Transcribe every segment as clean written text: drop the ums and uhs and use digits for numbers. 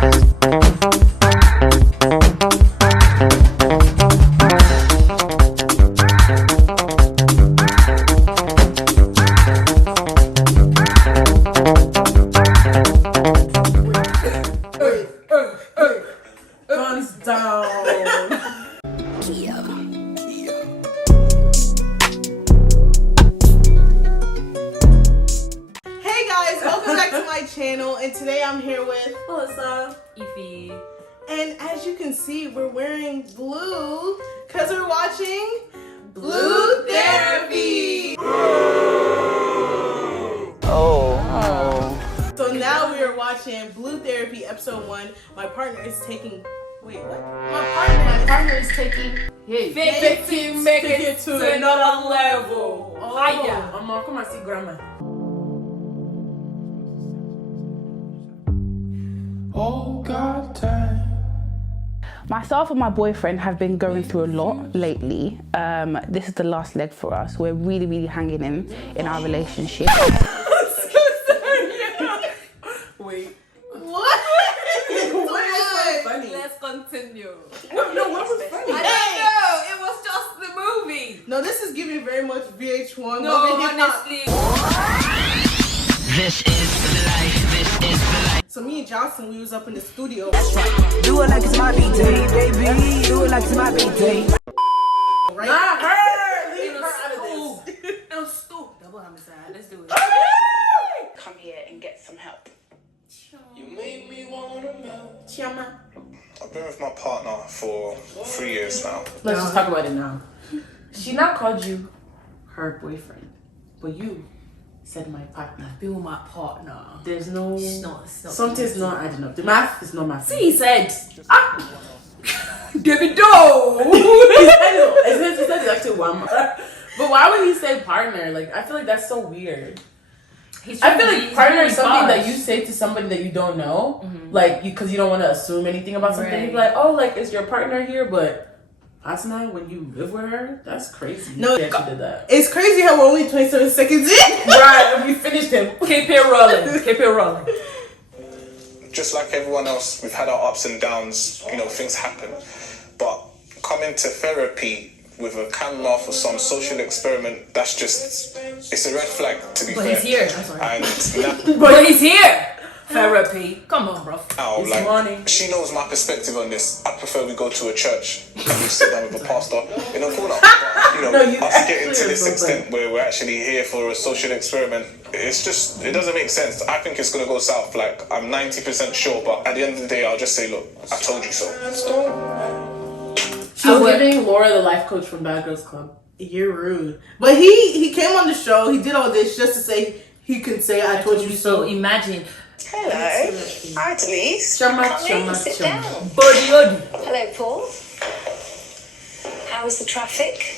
Guns down. Hey guys, welcome back to my channel, and today I'm here with Melissa, Ify, and as you can see, we're wearing blue because we're watching Blue Therapy. So now we are watching Blue Therapy episode 1. My partner is taking. Wait, what? My partner is taking. Fake make it to another level. Hiya. Mama, come and see grandma. Oh God, time. Myself and my boyfriend have been going through a lot lately. This is the last leg for us. We're really hanging in our relationship. Wait. What? What is so funny? Let's continue. No, what was funny? I don't know. It was just the movie. No, this is giving very much VH1. No, honestly. This is the life, this is the life. So me and Johnson, we was up in the studio. Do it like it's my B-day, baby. Do it like it's my B-day. Right? Not her. Leave her out of this. It was stupid. Double homicide. Let's do it. Come here and get some help. You made me wanna melt. Chiama. I've been with my partner for 3 years now. Let's just talk about it now. She not called you her boyfriend, but you said my partner. Be with my partner. There's no. It's not Something's not adding up. The math is not my See, he said, David Doe. He said it's actually one. But why would he say partner? Like, I feel like that's so weird. I feel like partner is something that you say to somebody that you don't know, like because you don't want to assume anything about something. Right. You'd be like, oh, like is your partner here? But that's not when you live with her. That's crazy. No, yeah, she did that. It's crazy how we're only 27 seconds in. Right, and we finished him. Keep it rolling. Keep it rolling. Just like everyone else, we've had our ups and downs, you know, things happen. But coming to therapy with a camera for some social experiment, that's just, it's a red flag, to be but fair. he's here. I'm sorry. And But he's here. Therapy. Come on, bro. now, It's like, morning. she knows my perspective on this. I prefer we go to a church and we sit down with a pastor in a corner. But, you know, No, you us getting to actually this are extent where we're actually here for a social experiment, it's just, it doesn't make sense. I think it's going to go south. Like, I'm 90% sure, but at the end of the day, I'll just say, look, I told you so. She's giving Laura the life coach from Bad Girls Club. You're rude. But he came on the show. He did all this just to say he could say I told you So so. imagine. Hello. Hi, Denise. Shama. Sit down. Body. Hello, Paul. How was the traffic?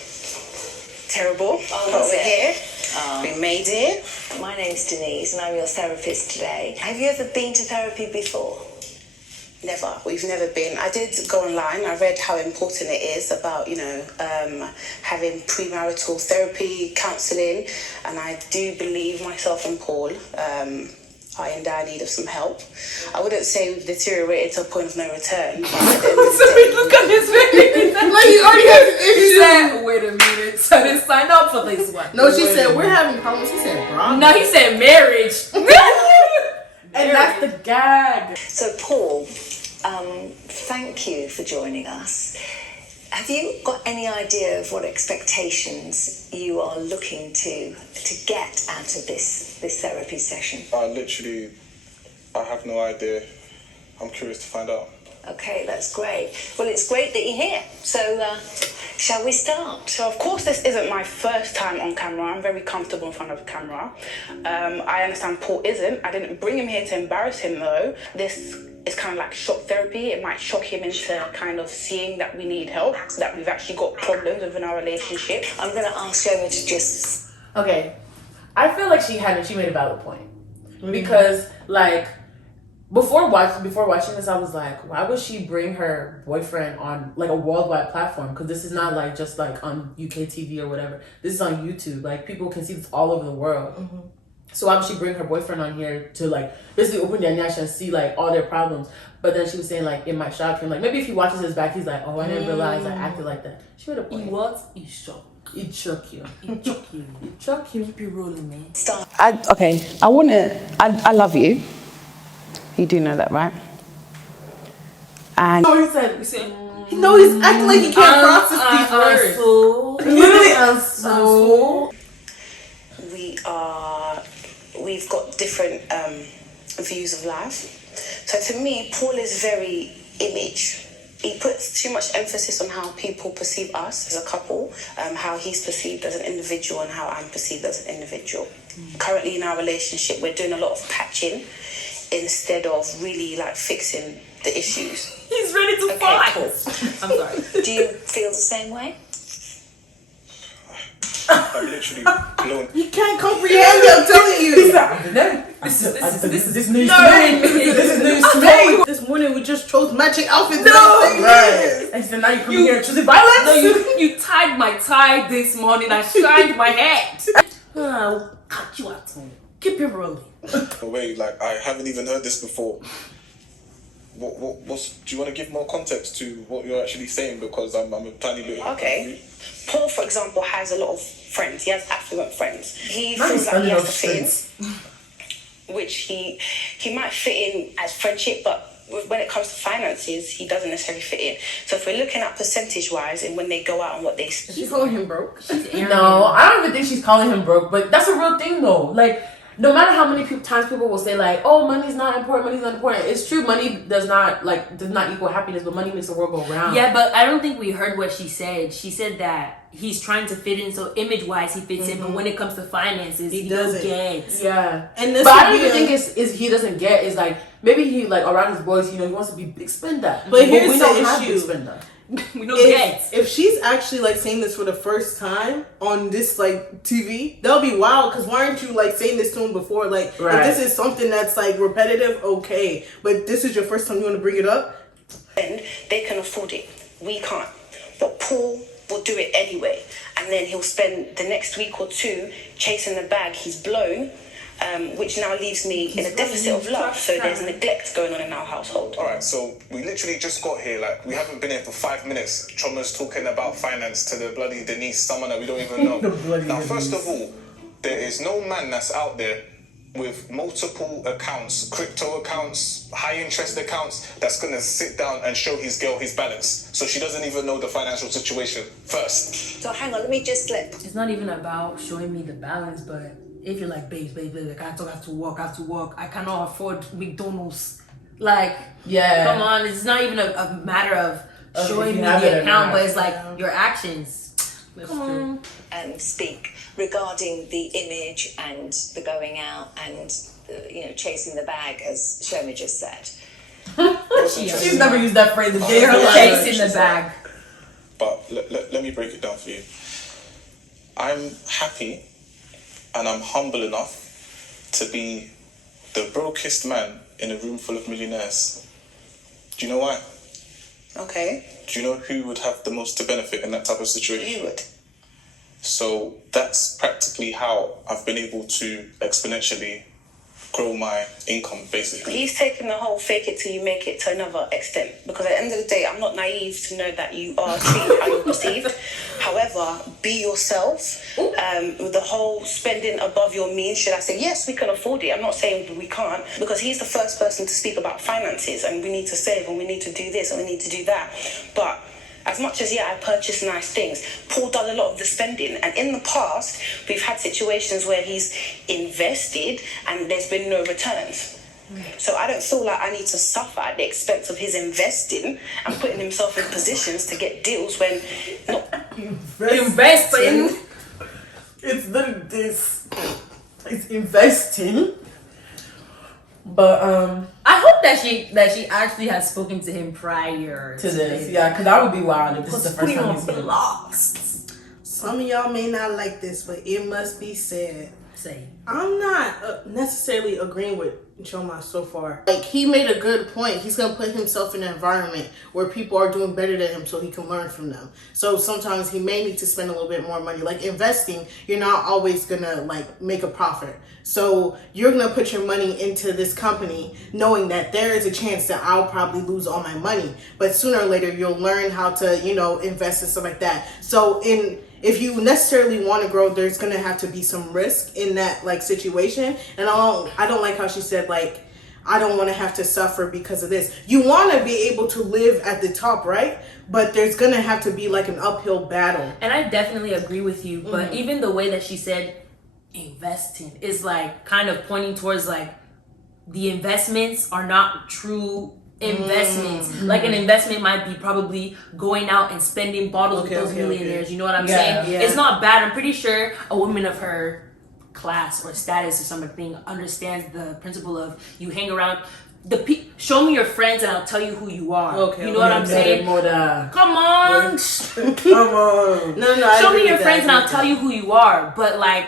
Terrible. But we're here. We made it. My name's Denise, and I'm your therapist today. Have you ever been to therapy before? Never. We've never been. I did go online. I read how important it is about, having premarital therapy, counselling, and I do believe myself and Paul are in dire need of some help. I wouldn't say we've deteriorated to a point of no return. But at the end of the day, Look at his face. Like he already has an He issue. said, wait a minute. So they sign up for this one. No, she said we're having problems. He said, bro. No, he said marriage. And that's the gag. So, Paul, thank you for joining us. Have you got any idea of what expectations you are looking to get out of this therapy session? I have no idea. I'm curious to find out. Okay, that's great. Well, it's great that you're here. So, shall we start? So of course this isn't my first time on camera. I'm very comfortable in front of the camera. I understand Paul isn't. I didn't bring him here to embarrass him though. This is kind of like shock therapy. It might shock him into kind of seeing that we need help, that we've actually got problems within our relationship. I'm going to ask Emma to just... Okay, I feel like she made a valid point. Because like before watching this, I was like, why would she bring her boyfriend on like a worldwide platform? Because this is not like just like on UK TV or whatever. This is on YouTube. Like people can see this all over the world. So why would she bring her boyfriend on here to like basically open their nyash and see like all their problems? But then she was saying like it might shock him. Like maybe if he watches his back, he's like, oh, I didn't realize I acted like that. She would have point. What? You shock. It shook you. It shock you. It shook you. Keep it rolling, man. I love you. You do know that, right? And Oh, he said, No, he's acting like he can't process these words. Literally, so. We've got different views of life. So to me, Paul is very image. He puts too much emphasis on how people perceive us as a couple, how he's perceived as an individual and how I'm perceived as an individual. Currently in our relationship, we're doing a lot of patching instead of really like fixing the issues. He's ready to fight. Paul. I'm sorry. Do you feel the same way? I'm literally blown. You can't comprehend it, I'm telling you. This is news to me. This is news to me. This morning we just chose matching outfits. Right. And so now you come here and choosing violence? No, you tied my tie this morning. I shined my hat. I'll cut you out. Keep it rolling. Wait, like I haven't even heard this before. What's? Do you want to give more context to what you're actually saying? Because I'm a tiny bit. Okay. Paul, for example, has a lot of friends. He has affluent friends. He feels like he has to fit in, which he might fit in as friendship, but when it comes to finances, he doesn't necessarily fit in. So if we're looking at percentage-wise and when they go out and what they spend. She's calling him broke. No, I don't even think she's calling him broke, but that's a real thing though. Like, no matter how many times people will say like, oh, money's not important, it's true, money does not equal happiness, but money makes the world go round. Yeah, but I don't think we heard what she said. She said that he's trying to fit in, so image-wise he fits in, but when it comes to finances, he doesn't get. Yeah, and this but I don't even think is he doesn't get is like maybe he like around his boys, he wants to be big spender. But here's we the don't have issue. big spender. We don't get. If she's actually like saying this for the first time on this like TV, that'll be wild. Because why aren't you like saying this to him before? Like, right. If this is something that's like repetitive, okay. But this is your first time you want to bring it up. And they can afford it. We can't. But Paul will do it anyway. And then he'll spend the next week or two chasing the bag he's blown, which now leaves me in a deficit of love. So there's neglect going on in our household. Alright, so we literally just got here, like we haven't been here for 5 minutes. Choma's talking about finance to the bloody Denise, someone that we don't even know. Now, first of all, there is no man that's out there with multiple accounts, crypto accounts, high interest accounts, that's gonna sit down and show his girl his balance. So she doesn't even know the financial situation first. So hang on, let me just let. It's not even about showing me the balance, but if you're like, babe, like, I have to work, I cannot afford McDonald's. Like, yeah, come on, it's not even a matter of showing me have the account, but it's like your actions. Come on. Speak regarding the image and the going out and chasing the bag, as Shoma just said. She's never used that phrase a day in her life. Chasing the bag. But let me break it down for you. I'm happy and I'm humble enough to be the brokest man in a room full of millionaires. Do you know why? Okay. Do you know who would have the most to benefit in that type of situation? You would. So that's practically how I've been able to exponentially grow my income, basically. He's taken the whole fake it till you make it to another extent. Because at the end of the day, I'm not naive to know that you are treated how you're perceived. However, be yourself. With the whole spending above your means, should I say, yes, we can afford it. I'm not saying we can't. Because he's the first person to speak about finances. And we need to save and we need to do this and we need to do that. But as much as, I purchase nice things, Paul does a lot of the spending. And in the past, we've had situations where he's invested and there's been no returns. So I don't feel like I need to suffer at the expense of his investing and putting himself in positions to get deals when not Investing. It's literally this. It's investing. But I hope that she actually has spoken to him prior to this, yeah, because that would be wild if this is the first time he's been Some of y'all may not like this, but it must be said. Say. I'm not necessarily agreeing with Choma so far. Like, he made a good point. He's gonna put himself in an environment where people are doing better than him so he can learn from them. So sometimes he may need to spend a little bit more money. Like investing, you're not always gonna like make a profit. So you're gonna put your money into this company knowing that there is a chance that I'll probably lose all my money. But sooner or later you'll learn how to, invest and stuff like that. So if you necessarily want to grow, there's gonna have to be some risk in that like situation. And I don't like how she said like, I don't want to have to suffer because of this. You want to be able to live at the top, right? But there's gonna have to be like an uphill battle. And I definitely agree with you. But even the way that she said investing is like kind of pointing towards like the investments are not true investments. Like an investment might be probably going out and spending bottles with those millionaires. You know what I'm saying? Yeah. It's not bad. I'm pretty sure a woman of her class or status or something understands the principle of you hang around show me your friends and I'll tell you who you are. You know what I'm saying? Come on. Come on. No. Show me your friends and I'll tell you who you are. But like,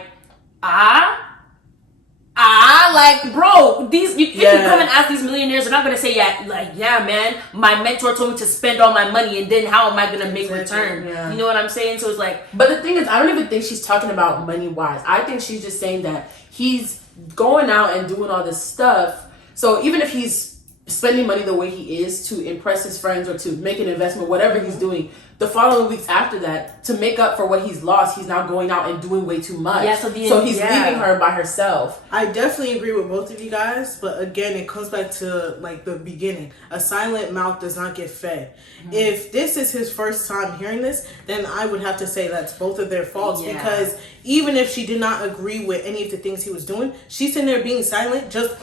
like, bro, if you come and ask these millionaires, they're not gonna say, yeah, man, my mentor told me to spend all my money, and then how am I gonna make return? You know what I'm saying? So it's like, but the thing is, I don't even think she's talking about money wise. I think she's just saying that he's going out and doing all this stuff. So even if he's spending money the way he is to impress his friends or to make an investment, whatever he's doing, the following weeks after that, to make up for what he's lost, he's now going out and doing way too much. So he's leaving her by herself. I definitely agree with both of you guys, but again, it comes back to like the beginning. A silent mouth does not get fed. If this is his first time hearing this, then I would have to say that's both of their faults, because even if she did not agree with any of the things he was doing, she's in there being silent just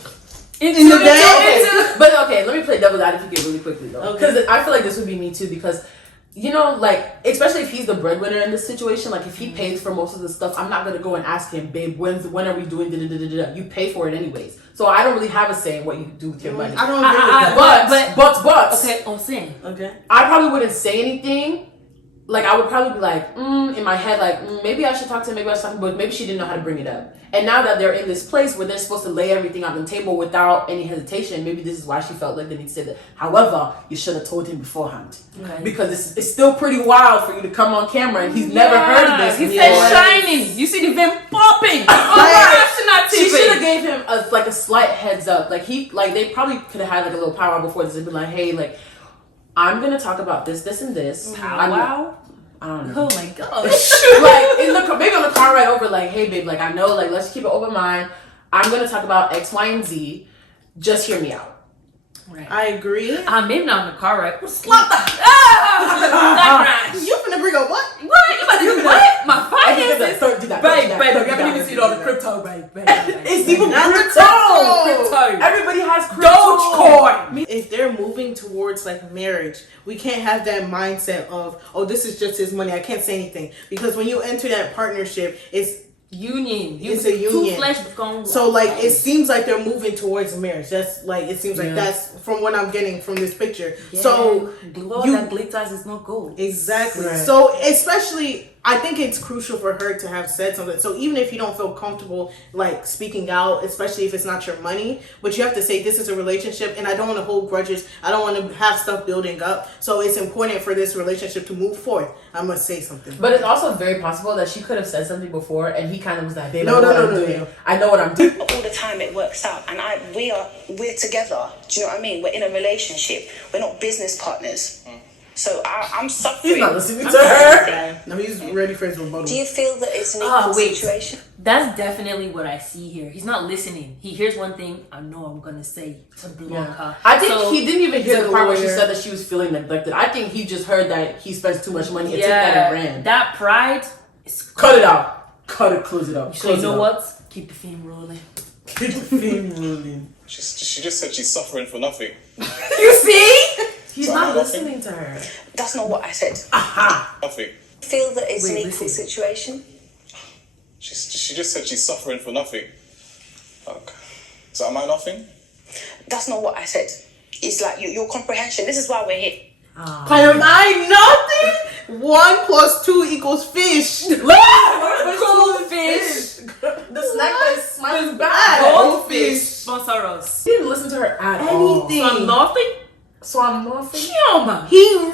in the bed. But okay, let me play devil's advocate really quickly though, because I feel like this would be me too, because like, especially if he's the breadwinner in this situation, like if he pays for most of the stuff, I'm not gonna go and ask him, babe, when are we doing da-da-da-da-da? You pay for it anyways. So I don't really have a say in what you do with your money. I don't agree with that. But okay, I'm saying. Okay. I probably wouldn't say anything. Like, I would probably be like, in my head, like, maybe I should talk to him, maybe I should talk to him, but maybe she didn't know how to bring it up. And now that they're in this place where they're supposed to lay everything on the table without any hesitation, maybe this is why she felt like they need to say that. However, you should have told him beforehand. Okay. Because it's still pretty wild for you to come on camera and he's never heard of this. He said shining. You see the vent popping. She should have gave him a slight heads up. Like, they probably could have had like a little powwow before this and been like, hey, like, I'm gonna talk about this, and this. Powwow? I don't know. Oh my gosh. Like, maybe on the car ride over, like, hey babe, like, I know, like, let's keep an open mind. I'm gonna talk about X, Y, and Z. Just hear me out. Right. I agree. Maybe not on the car ride. Slap that. You finna bring up what? What? You about to do what? My finances? Don't do that. Babe, you haven't even seen all the crypto, babe. It's even crypto. Everybody has crypto. Dogecoin. If they're moving towards like marriage, we can't have that mindset of, oh, this is just his money, I can't say anything. Because when you enter that partnership, it's a union. So like, it seems like they're moving towards marriage. That's like, it seems like that's from what I'm getting from this picture. Yeah. So that glitters is not gold. Exactly. Right. So especially, I think it's crucial for her to have said something. So even if you don't feel comfortable like speaking out, especially if it's not your money, but you have to say, this is a relationship and I don't want to hold grudges. I don't want to have stuff building up. So it's important for this relationship to move forward. I must say something. But it's also very possible that she could have said something before and he kind of was like, babe, no. I know what I'm doing. All the time it works out, and we're together. Do you know what I mean? We're in a relationship. We're not business partners. So I'm suffering. He's not listening to her. No, he's ready for his rebuttal. Do you feel that it's an equal situation? That's definitely what I see here. He's not listening. He hears one thing, I know I'm going to say to block her. I think he didn't even hear the part where she said that she was feeling neglected. I think he just heard that he spends too much money and took that and ran. That pride is... Cut it out. Cut it, close it up. So you know what? Keep the film rolling. Keep the film rolling. She just said she's suffering for nothing. You see? He's not listening to her. That's not what I said. Aha! Nothing. Feel that it's an equal situation? She just said she's suffering for nothing. Okay. So am I nothing? That's not what I said. It's like your comprehension. This is why we're here. Am I nothing? 1 + 2 = fish. Goldfish. This necklace smells It's bad. Goldfish sponsor us. He didn't listen to her at all. Anything. So I'm nothing. So I'm nothing. Chioma. He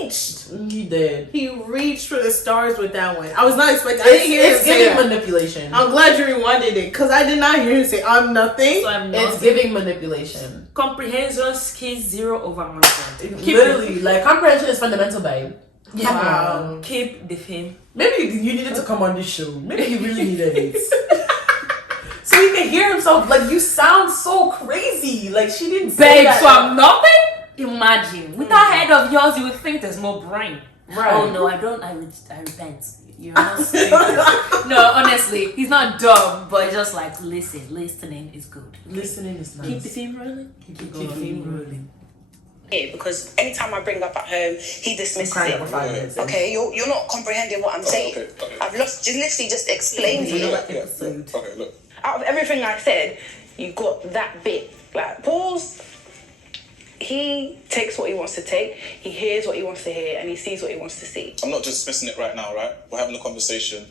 reached. He did. He reached for the stars with that one. I was not expecting. I didn't hear him It's say giving that. manipulation. I'm glad you rewinded it because I did not hear him say I'm nothing. So I'm It's nothing. giving manipulation. Comprehension skills 0 over 100. Keep Literally, like comprehension is fundamental, babe. Yeah. Wow. Keep the fame. Maybe you needed to come on this show. Maybe you really needed it. So he can hear himself. Like, you sound so crazy. Like, she didn't say Babe, that. so I'm nothing? Imagine. With that head of yours, you would think there's no brain. Right. Oh no, I don't. I repent. You're not stupid. No, honestly, he's not dumb, but just like, listening is good. Listening is nice. Keep the film rolling. Keep the film rolling. Because anytime I bring up at home, he dismisses Crying it. for 5 minutes. Okay, you're not comprehending what I'm saying. okay. I've literally just explained to you. Episode. Okay, look. Out of everything I said, you got that bit. Like, pause. He takes what he wants to take, he hears what he wants to hear, and he sees what he wants to see. I'm not dismissing it right now, right? We're having a conversation.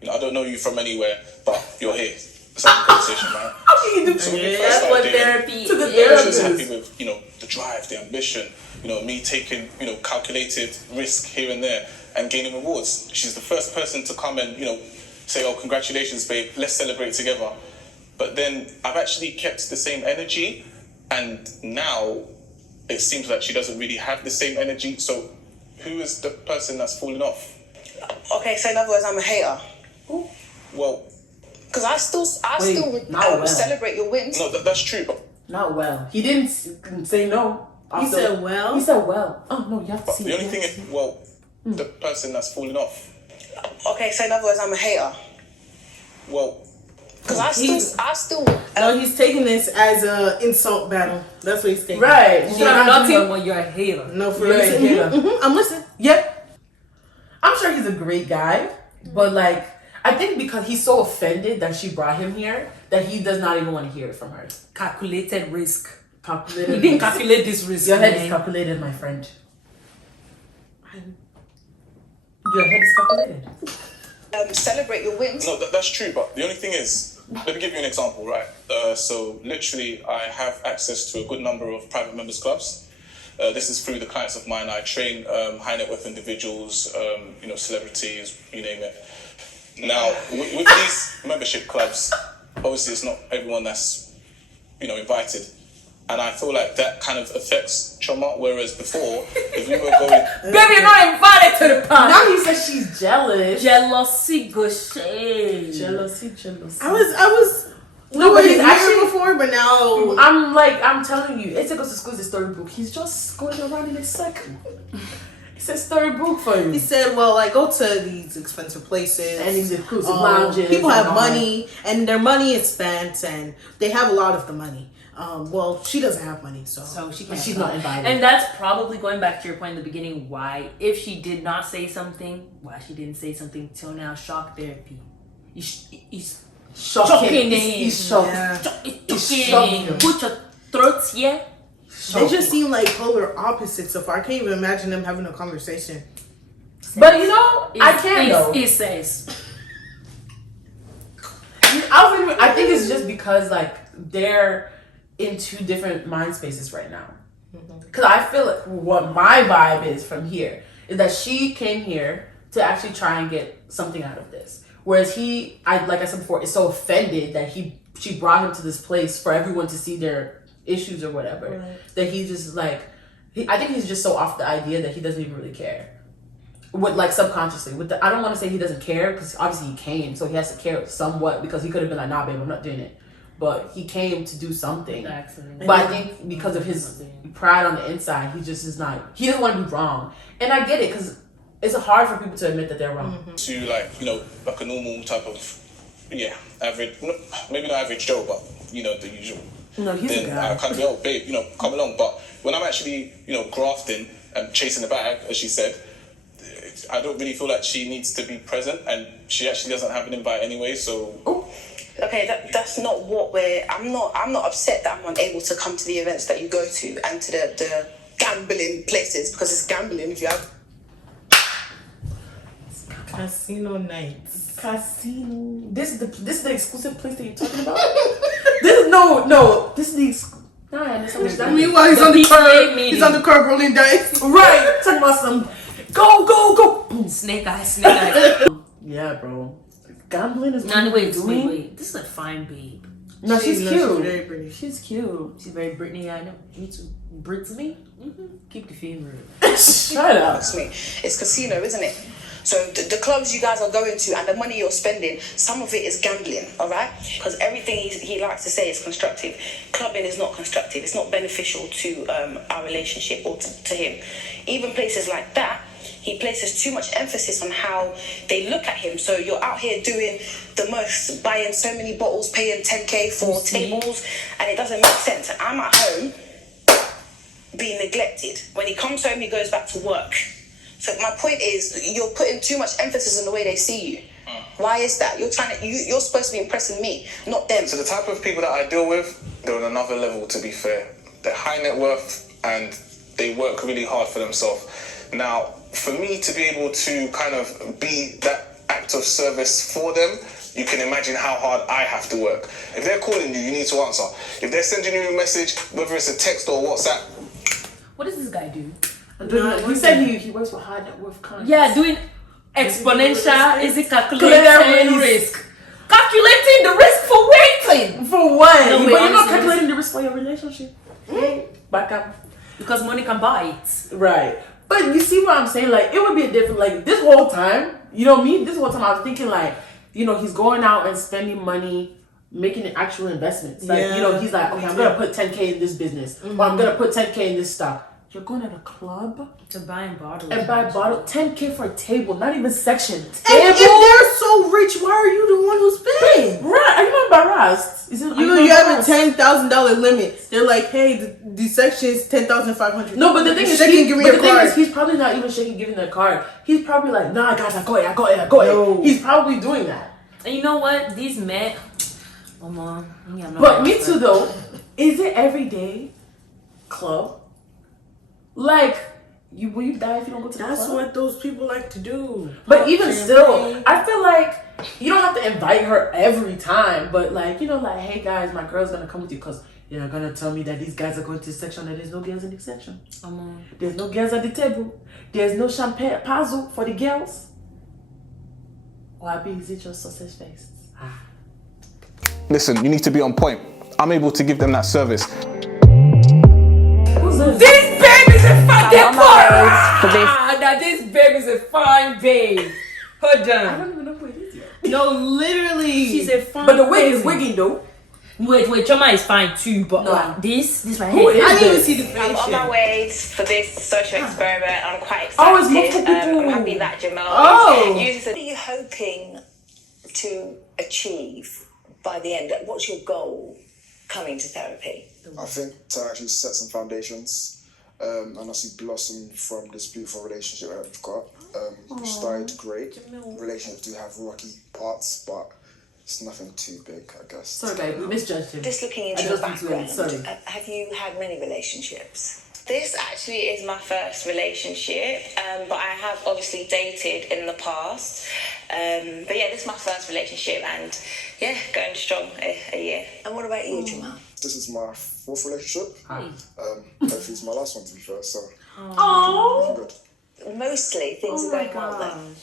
You know, I don't know you from anywhere, but you're here. Let's have a conversation, right? So when we first That's started what dating, therapy To the is. she was therapist. happy with, you know, the drive, the ambition, you know, me taking, you know, calculated risk here and there and gaining rewards. She's the first person to come and, you know, say, oh, congratulations, babe, let's celebrate together. But then I've actually kept the same energy, and now it seems like she doesn't really have the same energy. So who is the person that's falling off? Okay, so in other words, I'm a hater. Well, Because I still not well. celebrate your wins. no, that's true, but Not well. He didn't say no. He said well. He said well. Oh no, you have to see. the only it. thing is, well, the person that's falling off. Okay, so in other words, I'm a hater. Well, Because I still. No, he's taking this as a insult battle. That's what he's taking. Right. So I'm nothing when you're a hater. No, for You're a reason. hater. I'm listening. Yep. I'm sure he's a great guy, but like, I think because he's so offended that she brought him here, that he does not even want to hear it from her. Calculated risk. Calculated. You didn't calculate this risk. Your head man. is calculated, my friend. Your head is calculated. Celebrate your wins. no, that's true, but the only thing is, let me give you an example, right? So literally, I have access to a good number of private members clubs. This is through the clients of mine. I train high net worth individuals, you know, celebrities, you name it. Now, with these membership clubs, obviously it's not everyone that's, you know, invited. And I feel like that kind of affects trauma, whereas before, if we were going... Baby, you're not invited to the party. Now he says she's jealous. Jealousy go shade. Jealousy. I was. No, but he's actually actually. before, but now. I'm telling you, it's goes to school is a storybook. He's just going around in a circle. It's a storybook for you. He said, "Well, I go to these expensive places, And these exclusive lounges. People have and all. money, and their money is spent, and they have a lot of the money. Well, she doesn't have money, so So she can't. She's not invited. And that's probably going back to your point in the beginning. Why, if she did not say something, why she didn't say something till now? Shock therapy. It's shocking. He's shocked. Yeah. It's shocking. shocking. Put your throats here. They just seem like polar opposites. So far, I can't even imagine them having a conversation. But you know, I can though. It says. I think it's just because like they're in two different mind spaces right now. Because I feel like what my vibe is from here is that she came here to actually try and get something out of this, whereas like I said before, is so offended that she brought him to this place for everyone to see their issues or whatever, that he's just like, I think he's just so off the idea that he doesn't even really care. With like subconsciously, I don't want to say he doesn't care because obviously he came, so he has to care somewhat, because he could have been like, nah, babe, I'm not doing it. But he came to do something. Accident. But I think because of his pride on the inside, he just is not. He doesn't want to be wrong, and I get it because it's hard for people to admit that they're wrong. To like, you know, like a normal type of, average, maybe not average Joe, but, you know, the usual. No, he's a Then guy. I kind of go, oh, babe, you know, come along. But when I'm actually, you know, grafting and chasing the bag, as she said, I don't really feel like she needs to be present, and she actually doesn't have an invite anyway, so... Okay, that's not what I'm not upset that I'm unable to come to the events that you go to and to the gambling places, because it's gambling if you have. Casino nights. Casino. This is the exclusive place that you're talking about. This is the. Nah, I understand. Meanwhile, he's on the curb. He's on the curb rolling dice. Right. Talking about some. Go. Boom. Snake eyes. Yeah, bro. Gambling is. No, wait. This is a fine babe. No, she's cute. She's very pretty. She's cute. She's very Britney. I know. Me too. Brittany. Keep the female. Shut up. It's me. It's casino, isn't it? So the clubs you guys are going to and the money you're spending, some of it is gambling, all right? Because everything he likes to say is constructive. Clubbing is not constructive. It's not beneficial to our relationship or to him. Even places like that, he places too much emphasis on how they look at him. So you're out here doing the most, buying so many bottles, paying 10k for tables, and it doesn't make sense. And I'm at home being neglected. When he comes home, he goes back to work. So my point is, you're putting too much emphasis on the way they see you. Why is that? You're supposed to be impressing me, not them. So the type of people that I deal with, they're on another level, to be fair. They're high net worth and they work really hard for themselves. Now, for me to be able to kind of be that act of service for them, you can imagine how hard I have to work. If they're calling you, you need to answer. If they're sending you a message, whether it's a text or WhatsApp. What does this guy do? He said he works for high net worth clients. Yeah, doing exponential. Is it calculating risk? Calculating the risk for waiting. For what? No, But wait, you're not honestly, calculating the risk for your relationship. Back up. Because money can buy it. Right. But you see what I'm saying? Like, it would be a different, like, this whole time, you know me, this whole time I was thinking, like, you know, he's going out and spending money, making actual investments. Like, you know, he's like, okay, I'm going to put 10k in this business, or I'm going to put 10k in this stock. You're going at a club to buy bottles. And buy bottle 10k for a table, not even section. And if they're so rich, why are you the one who's paying? Right? Are you not embarrassed? You have a $10,000 limit. They're like, hey, the section is $10,500. No, but the thing is, he's probably not even shaking giving the card. He's probably like, nah, guys, I got it. No. He's probably doing that. And you know what? These men. But me too, though. Is it everyday club? Like, will you die if you don't go to the club? That's what those people like to do. But even still, I feel like you don't have to invite her every time. But like, you know, like, hey guys, my girl's gonna come with you because you're gonna tell me that these guys are going to the section and there's no girls in the section. There's no girls at the table. There's no champagne puzzle for the girls. Why is it your sausage face? Listen, you need to be on point. I'm able to give them that service. Who's this? This babe is a fine Now this babe is a fine babe. Hold on. I don't even know who it is yet. No, literally. She's a fine But the wig is babe. wigging though. Wait, Choma is fine too, but No. this right Who here. is I didn't even this? see the face. I'm on my yet. way for this social experiment. I'm quite excited. Oh, it's multiple people. I'm happy that Jamal Oh. uses What are you hoping to achieve by the end? What's your goal coming to therapy? I think to actually set some foundations and I see blossom from this beautiful relationship that we've got. We started great. Relationships do have rocky parts, but it's nothing too big, I guess. Sorry, guys, we misjudged him. Just looking into I your just background, sorry. have you had many relationships? This actually is my first relationship, but I have obviously dated in the past. But yeah, this is my first relationship and yeah, going strong a year. And what about you, Jamal? This is my fourth relationship. Hopefully it's my last one to be fair, so Oh. good. Mostly things are going well then.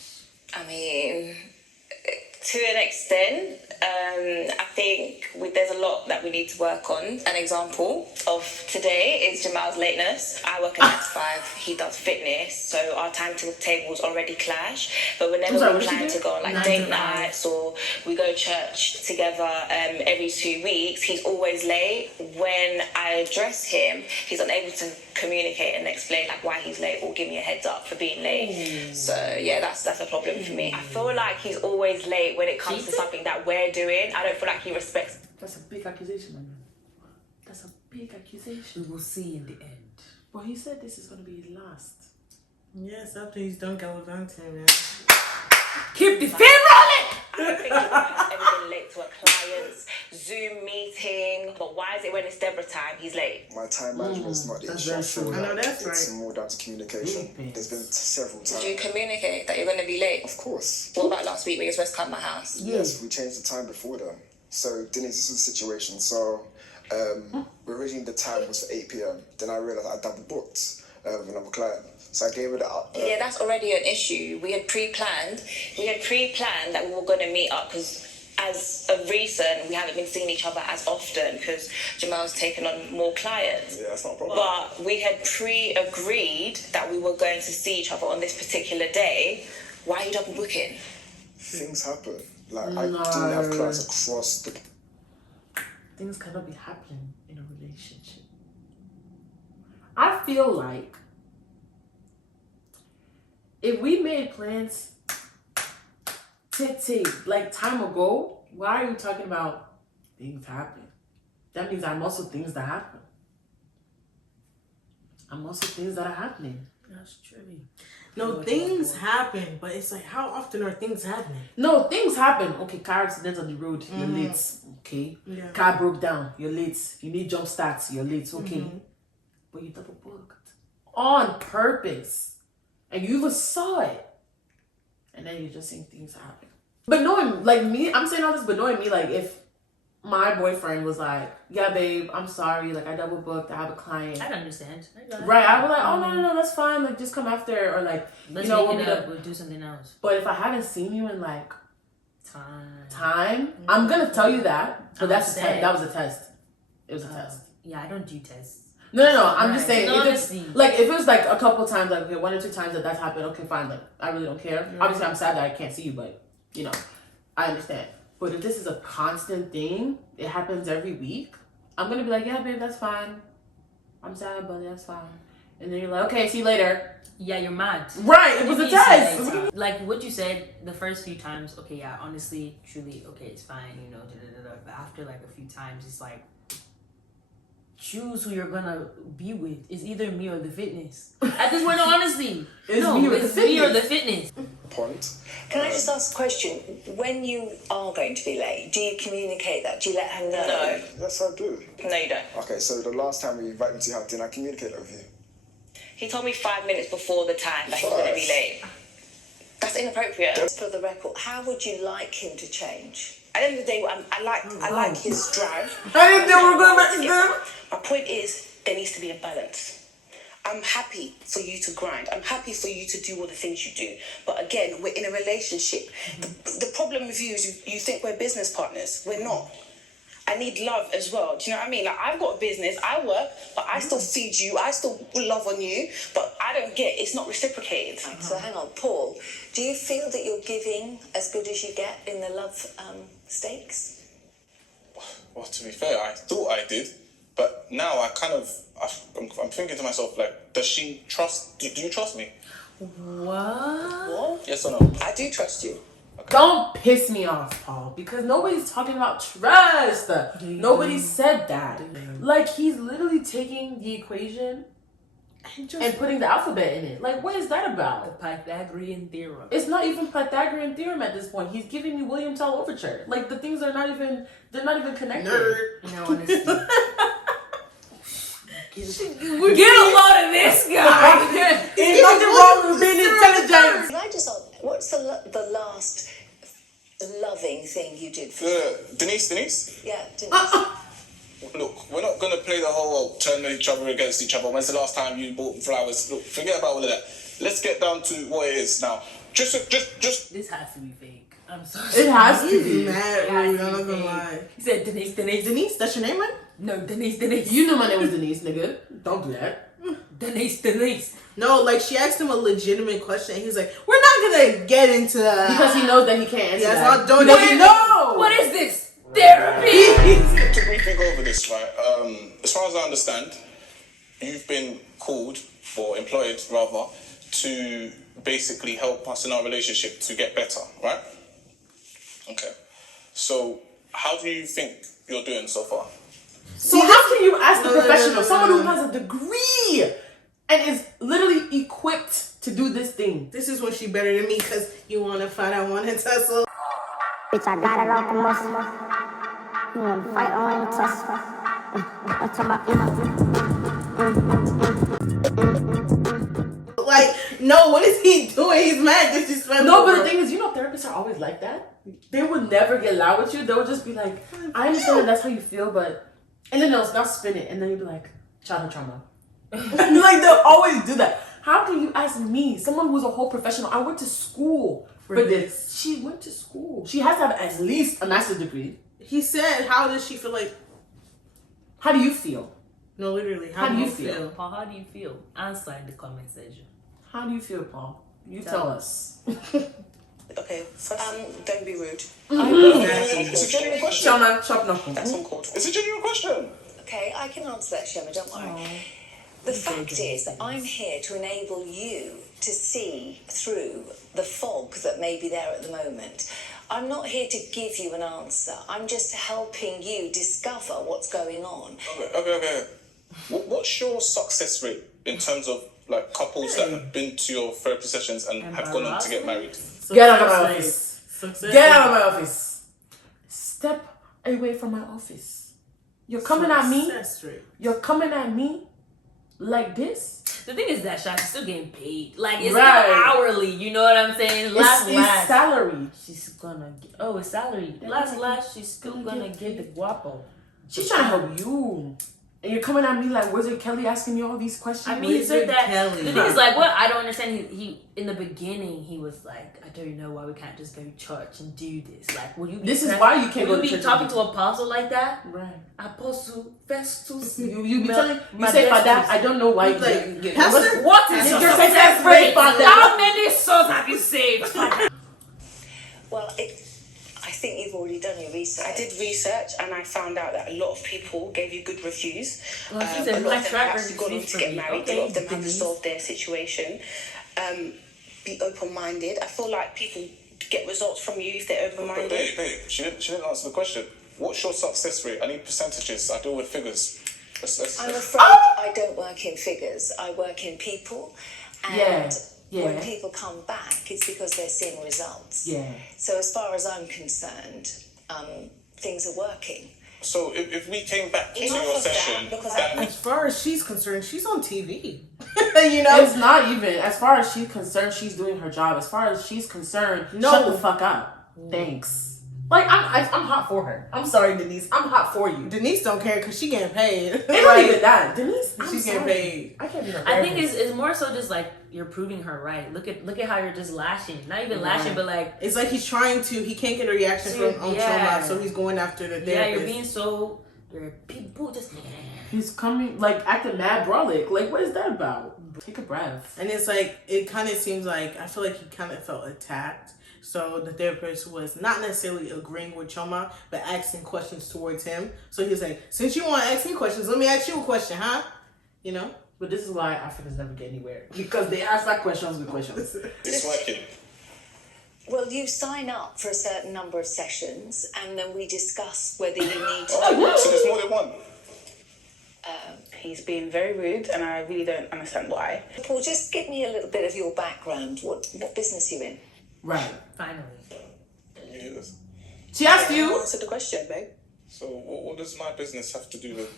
I mean, to an extent, I think there's a lot that we need to work on. An example of today is Jamal's lateness. I work a 9 to 5, he does fitness, so our timetables already clash. But whenever we plan to go on like date nights or we go to church together every 2 weeks, he's always late. When I address him, he's unable to communicate and explain like why he's late or give me a heads up for being late. So yeah, that's a problem for me. I feel like he's always late when it comes to something that we're doing. I don't feel like he respects. That's a big accusation, man. That's a big accusation. We will see in the end. But he said this is going to be his last. Yes, after he's done gallivanting, man. Keep the fan rolling. don't think I've ever been late to a client's Zoom meeting. But why is it when it's Deborah time, he's late? My time management is not the issue. I know that's It's right. more down to communication. There's been several times. Did you communicate that you're going to be late? Of course. What about last week when you were supposed to come to my house? Yes, we changed the time before then. So, Denise, this was the situation. So, originally the time was for 8 p.m. Then I realised I double booked with another client. So I gave it up. Yeah, that's already an issue. We had pre-planned that we were going to meet up because as of recent, we haven't been seeing each other as often because Jamel's taken on more clients. Yeah, that's not a problem. But we had pre-agreed that we were going to see each other on this particular day. Why are you double booking? Things happen. Like, I do have clients across the... Things cannot be happening in a relationship. I feel like if we made plans like time ago, why are you talking about things happen? That means I'm also things that happen. I'm also things that are happening. That's true. No, things happen, but it's like, how often are things happening? No, things happen. Okay, car accident on the road, you're late. Okay. Yeah. Car broke down, you're late. You need jump starts, you're late. Okay. But you double booked on purpose. And you even saw it. And then you're just seeing things happen. But knowing, like me, I'm saying all this, but knowing me, like if my boyfriend was like, yeah, babe, I'm sorry, like I double booked, I have a client. I understand. Right, I was like, oh no, that's fine, like just come after, or like, Let's you know, make it up, we'll do something else. But if I haven't seen you in like time, I'm gonna tell you that. But I'm that was a test. It was a test. Yeah, I don't do tests. No, I'm just saying, No, if it's, like if it was like a couple times, like okay, 1 or 2 times that that's happened, okay, fine, like I really don't care. Obviously, I'm sad that I can't see you, but you know, I understand. But if this is a constant thing, it happens every week, I'm gonna be like, yeah, babe, that's fine. I'm sad, but that's fine. And then you're like, okay, see you later. Yeah, you're mad. Right, it was a test. Like what you said the first few times, okay, yeah, honestly, truly, okay, it's fine, you know, But after like a few times, it's like, choose who you're gonna be with. It's either me or the fitness. At this point, honestly, it's me or the fitness. Point. Can I just ask a question? When you are going to be late, do you communicate that? Do you let her know? No. Yes, I do. No, you don't. Okay, so the last time we invited me to have dinner, I communicated with you. He told me 5 minutes before the time that he was going to be late. That's inappropriate. Just for the record, how would you like him to change? At the end of the day, I like his drive. I didn't know we were going back to them. My point is, there needs to be a balance. I'm happy for you to grind. I'm happy for you to do all the things you do. But again, we're in a relationship. The problem with you is you think we're business partners. We're not. I need love as well. Do you know what I mean? Like, I've got a business, I work, but I still feed you, I still love on you, but I don't get, it's not reciprocated. So hang on, Paul, do you feel that you're giving as good as you get in the love stakes? Well, to be fair, I thought I did, but now I'm thinking to myself, like, does she trust, do you trust me? What? Yes or no? I do trust you. Don't piss me off, Paul, because nobody's talking about trust. Nobody said that. Like, he's literally taking the equation and putting the alphabet in it. Like, what is that about? The Pythagorean theorem. It's not even Pythagorean theorem at this point. He's giving me William Tell overture. Like, the things are not even connected. Nerd. No, honestly. Get a load of this guy. Ain't nothing wrong with being intelligent. Can I just ask, what's the last loving thing you did for Denise? Yeah, Denise. Look, we're not going to play the whole turn each other against each other. When's the last time you bought flowers? Look, forget about all of that. Let's get down to what it is now. Just. This has to be fake. I'm sorry. It has to be. Mad, I'm not gonna lie. He said Denise. Denise, that's your name, right? No, Denise. You knew my name was Denise, nigga. Don't do that. Denise. No, like she asked him a legitimate question. And he's like, "We're not gonna get into that Because he knows that he can't answer that. Not don't Because he knows. What is this? Therapy. To briefly go over this, right? As far as I understand, you've been called or employed rather to basically help us in our relationship to get better, right? Okay. So, how do you think you're doing so far? So how can you ask the professional, someone who has a degree and is literally equipped to do this thing? This is when she better than me because you want to fight, I want to tussle. Bitch, I got it off the muscle. You wanna fight, I wanna tussle. I'm talking about, Like, no, what is he doing? He's mad disrespectful. No, but the thing is, therapists are always like that. They would never get loud with you. They would just be like, I understand that that's how you feel, but... And then they'll spin it, and then you'll be like, childhood trauma. Like, they'll always do that. How can you ask me, someone who's a whole professional? I went to school for this. She went to school. She has to have at least a master's degree. He said, how does she feel like... How do you feel? No, literally. How do you feel? Paul, how do you feel? Answer in the comment section. How do you feel, Paul? You tell us. Okay, first, don't be rude. It's a genuine question. Shona, chop knuckle. That's uncalled for. It's a genuine question. Okay, I can answer that, Shema, don't worry. The fact is that I'm here to enable you to see through the fog that may be there at the moment. I'm not here to give you an answer. I'm just helping you discover what's going on. Okay. What's your success rate in terms of like couples that have been to your therapy sessions and have gone on to get married? Get out of my office. Get out of my office. Step away from my office. You're coming at me. You're coming at me like this. The thing is that she's still getting paid. Like, it's not hourly. You know what I'm saying? It's salary. She's gonna get... Oh, it's salary. Last, she's still gonna get the guapo. She's trying to help you. And you're coming at me like Wizard Kelly asking me all these questions. I mean, he said that. The thing is, like, what I don't understand, he in the beginning, he was like, I don't know why we can't just go to church and do this. Like, will you be... This is why you can't go to church. Will you be talking to Apostle like that? Right. Apostle Festus. You be telling... You say, Father, I don't know why you get... Pastor, what is your success rate, Father? How many souls have you saved? Well, I think you've already done your research. I did research and I found out that a lot of people gave you good reviews. A lot of them have gone on to get married. A lot of them have resolved their situation. Be open-minded. I feel like people get results from you if they're open-minded. Babe, she didn't answer the question. What's your success rate? I need percentages. I deal with figures. I'm afraid I don't work in figures. I work in people. And when people come back, it's because they're seeing results. Yeah. So as far as I'm concerned, things are working. So if we came back to your session... As far as she's concerned, she's on TV. It's not even. As far as she's concerned, she's doing her job. As far as she's concerned, shut the fuck up. Thanks. Like, I'm hot for her. I'm sorry, Denise. I'm hot for you. Denise don't care because she getting paid. It's not even that. Denise, she's getting paid. I can't be her I think it's more so just like you're proving her right. Look at how you're just lashing. Not even lashing, but like it's like he's trying to. He can't get a reaction from Shoma, so he's going after the therapist. Yeah, you're being so. You're people just. He's coming like acting mad brolic. Like, what is that about? Take a breath. And it's like it kind of seems like I feel like he kind of felt attacked. So the therapist was not necessarily agreeing with Choma, but asking questions towards him. So he was like, since you want to ask me questions, let me ask you a question, huh? You know? But this is why Africans never get anywhere. Because they ask like questions with questions. It's working. Well, you sign up for a certain number of sessions and then we discuss whether you need to... So there's more than one? He's being very rude and I really don't understand why. Paul, just give me a little bit of your background. What business are you in? Right. Finally. Yes. She asked you. Answer the question, babe. So what does my business have to do with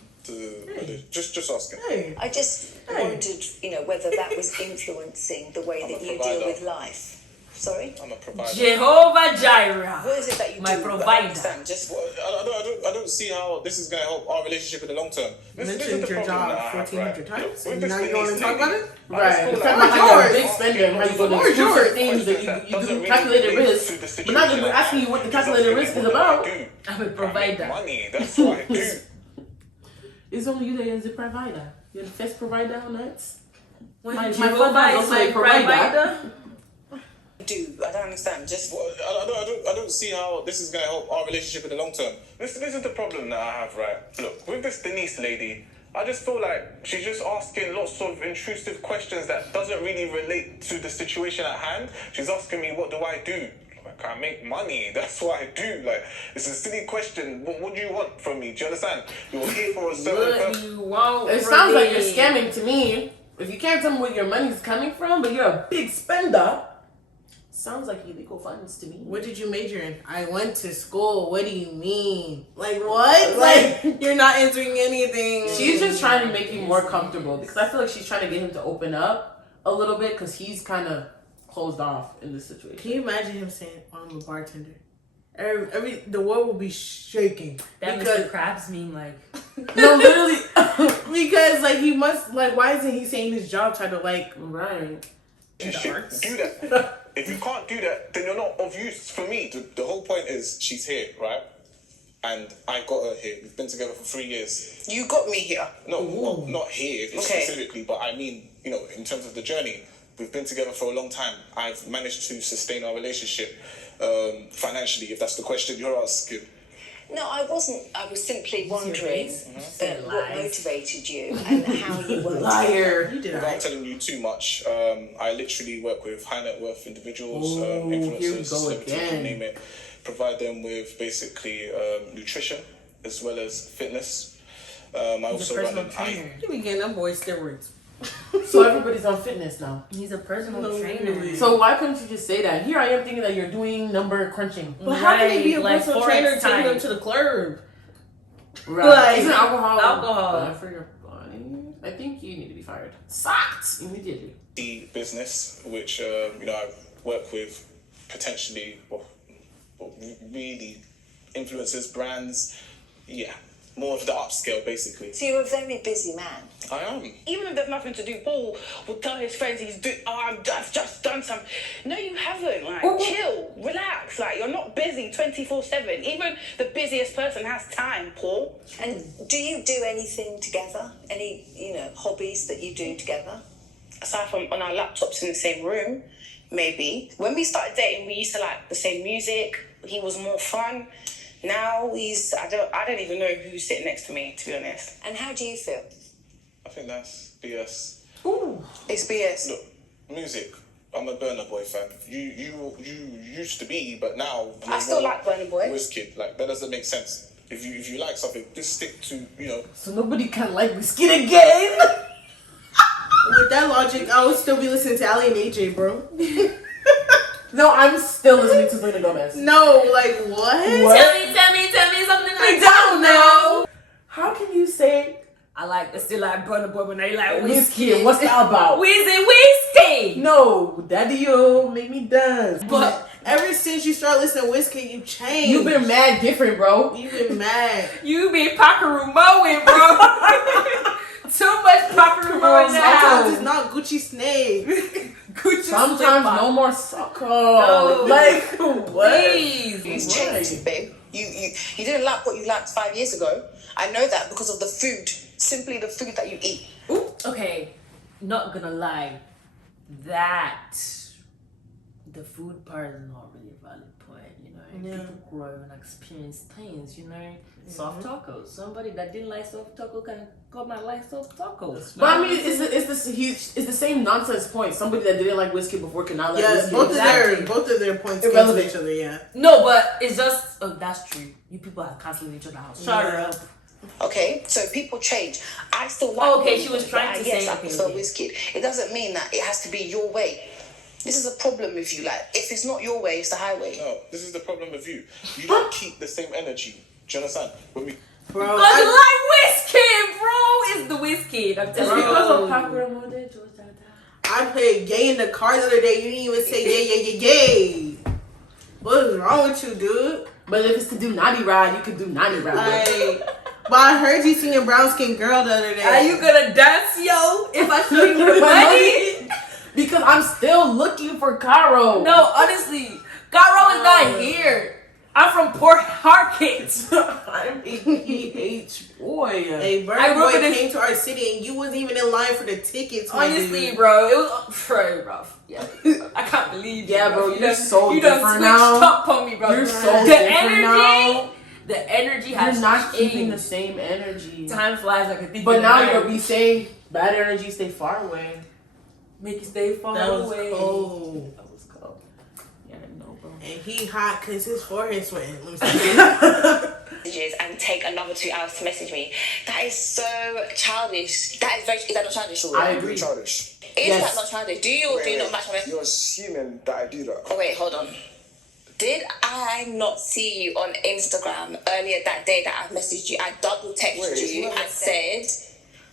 just asking? Hey. I just wondered, whether that was influencing the way that you deal with life. Sorry? I'm a provider. Jehovah Jireh. What is it that you my do? provider. I don't see how this is going to help our relationship in the long term. Mentioned your job 1,400 times, and now you want to talk about it? Right. Talk about how you're a big spender and how you go to do things that you do calculated risk. But now that we're asking you what the calculated risk is about. I'm a provider. Money, that's what I do. It's only you that is a provider. You're the first provider on earth. My father is also a provider. I don't understand. I don't see how this is going to help our relationship in the long term. This is the problem that I have, right? Look, with this Denise lady, I just feel like she's just asking lots of intrusive questions that doesn't really relate to the situation at hand. She's asking me, what do I do? Like, I make money. That's what I do. Like, it's a silly question. What do you want from me? Do you understand? You're here for a certain purpose. It sounds like you're scamming to me. If you can't tell me where your money's coming from, but you're a big spender. Sounds like illegal funds to me. What did you major in? I went to school. What do you mean? Like what? Like you're not entering anything. She's just trying to make you more comfortable because I feel like she's trying to get him to open up a little bit because he's kind of closed off in this situation. Can you imagine him saying, "I'm a bartender"? The world will be shaking. That Mr. Krabs meme, like no, literally, because like he must like. Why isn't he saying his job title? Like right. You should do that. If you can't do that, then you're not of use. For me, the whole point is she's here, right? And I got her here. We've been together for 3 years. You got me here? No, well, not here specifically, but I mean, you know, in terms of the journey, we've been together for a long time. I've managed to sustain our relationship financially, if that's the question you're asking. No, I wasn't. I was simply wondering what motivated you and how you worked. Liar. Without telling you too much, I literally work with high net worth individuals, influencers, celebrities, you name it. Provide them with basically nutrition as well as fitness. I also run an You be getting them boys steroids. So everybody's on fitness now. He's a personal trainer. Really. So why couldn't you just say that? Here I am thinking that you're doing number crunching. But how can you be a like personal trainer taking them to the club? Right. Like, isn't alcohol alcohol for your body? I think you need to be fired. Sacked immediately. the business, which you know, I work with potentially really influencers, brands. Yeah, more of the upscale, basically. So you're a very busy man. I am. Even if there's nothing to do, Paul will tell his friends I've just done something. No, you haven't. Like, chill, relax. Like, you're not busy 24/7. Even the busiest person has time, Paul. And do you do anything together? Any, hobbies that you do together? Aside from on our laptops in the same room, maybe. When we started dating, we used to like the same music. He was more fun. Now I don't even know who's sitting next to me, to be honest. And how do you feel? I think that's BS. Ooh, it's BS. Look, music. I'm a Burna Boy fan. You used to be, but now I still like Burna Boy. Wizkid. Like, that doesn't make sense. If you like something, just stick to, So nobody can like Wizkid again. With that logic, I would still be listening to Ali and AJ, bro. No, I'm still listening to Selena Gomez. No, like what? Tell me something I like don't know. How can you say I still like Burna Boy, but now you like Wizkid? What's that about? Wizkid. No, Daddy-O, make me dance. But ever since you started listening to Wizkid, you changed. You've been mad different, bro. You've been mad. You be Pakaru mowing, bro. Too much Pakaru mowing now. Sometimes it's not Gucci Snake. Sometimes no more sucker. No. Like what? Please. You've changed, babe. You didn't like what you liked 5 years ago. I know that because of the food. Simply the food that you eat. Ooh, okay, not gonna lie, that the food part is not really a valid point, People grow and experience things, Soft tacos. Somebody that didn't like soft taco can come and like soft tacos. But I mean, it's the same nonsense point. Somebody that didn't like Wizkid before can now like Wizkid. Both of their points irrelevant cancel each other. Yeah. No, but it's just that's true. You people are canceling each other out. Shut up. Okay, so people change. I still like. Okay, she was trying to say. I prefer Wizkid. It doesn't mean that it has to be your way. This is a problem with you. Like, if it's not your way, it's the highway. No, this is the problem with you. You don't keep the same energy. Do you understand? Bro, because you like Wizkid, bro. It's the Wizkid. I'm telling you. Because of Pakaru. I played gay in the car the other day. You didn't even say yay. What is wrong with you, dude? But if it's to do naughty ride, you can do naughty ride. But I heard you singing Brown Skin Girl the other day. Are you gonna dance, yo? If I show you money? Because I'm still looking for Caro. No, honestly, Caro is not here. I'm from Port Harcourt. I'm a PH boy. Hey, Burna Boy came to our city and you wasn't even in line for the tickets. Honestly, bro, it was rough. Yeah, I can't believe. Yeah, you, bro, you're so you different switched now. up on me, bro. You're so different now. The energy has You're not changed. keeping the same energy. Time flies like a thief. But now you'll be saying bad energy stay far away. Make you stay far that was away. Cold. That was cold. Yeah, I know, bro. And he hot because his forehead's sweating. Let me see. And take another 2 hours to message me. That is so childish. Is that not childish? I agree. Childish. Is Yes. that not childish? Do you or do you not match my message? You're assuming that I do that. Oh wait, hold on. Did I not see you on Instagram earlier that day that I messaged you? I double texted you and said,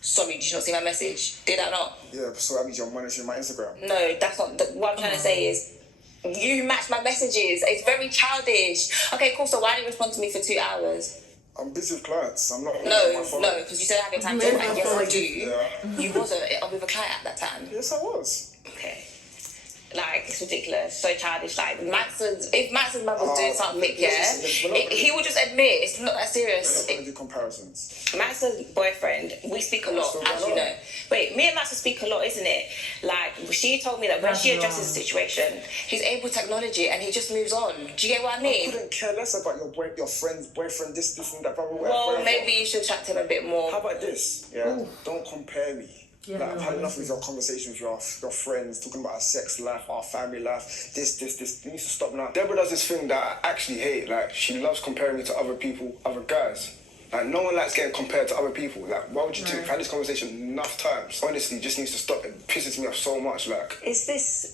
sorry, did you not see my message? Did I not? Yeah, so that means you're monitoring my Instagram. No, that's not. What I'm trying to say is, you match my messages. It's very childish. Okay, cool. So why didn't you respond to me for 2 hours? I'm busy with clients. I'm not. No, because you said I have your time to Maybe like, I yes, feel I like do. Yeah. You wasn't with a client at that time. Yes, I was. Okay. Like, it's ridiculous, so childish. Like, if Max's mum was doing something, he would just admit it's not that serious. We're not going to do comparisons. Max's boyfriend, we speak a lot, So as you know. Wait, me and Max speak a lot, isn't it? Like, she told me that when she addresses the situation, he's able to acknowledge it and he just moves on. Do you get what I mean? I couldn't care less about your friend's boyfriend, this and that. Blah, blah, blah, Well, blah. maybe you should chat to him a bit more. How about this? Yeah, don't compare me. Yeah, Like, I've had enough with your conversations with your friends, talking about our sex life, our family life, this. You need to stop now. Deborah does this thing that I actually hate. Like, she loves comparing me to other people, other guys. Like, no one likes getting compared to other people. Like, why would you do? I've had this conversation enough times. Honestly, just needs to stop. It pisses me off so much. Like, Is this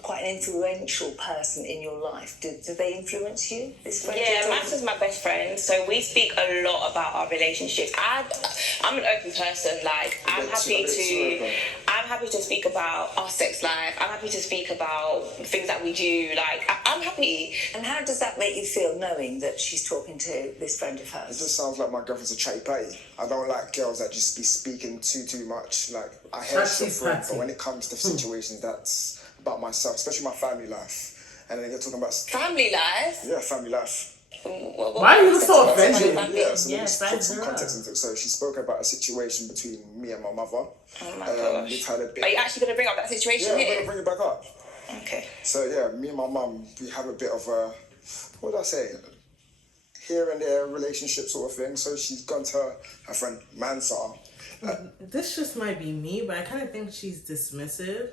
quite an influential person in your life? Do they influence you? This friend? Yeah, Max is my best friend, so we speak a lot about our relationships. I'm an open person. Like, I'm happy to speak about our sex life. I'm happy to speak about things that we do. Like, I'm happy. And how does that make you feel, knowing that she's talking to this friend of it hers? just sounds like my girlfriend's a chatty patty. I don't like girls that just be speaking too much. Like, I hear your friend, but when it comes to situations that's about myself, especially my family life, and then you're talking about Family life? Yeah, family life. Why are you so offended? Yeah, so Yeah, let me put some context into it. So she spoke about a situation between me and my mother. Oh my gosh. We've had a bit. Are you actually going to bring up that situation Yeah, I'm here? going to bring it back up. Okay. So yeah, me and my mum, we have a bit of a, what would I say, here and there relationship sort of thing. So she's gone to her friend Mansa. This just might be me, but I kind of think she's dismissive.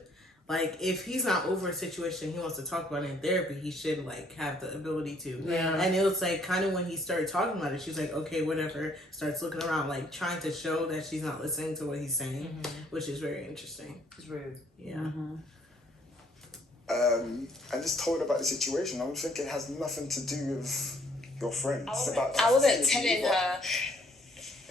Like, if he's not over a situation he wants to talk about in therapy, he should, like, have the ability to. Yeah. And it was, like, kind of when he started talking about it, she's like, okay, whatever. Starts looking around, like, trying to show that she's not listening to what he's saying, which is very interesting. It's rude. Yeah. I just told her about the situation. I'm thinking it has nothing to do with your friend. I wasn't telling her,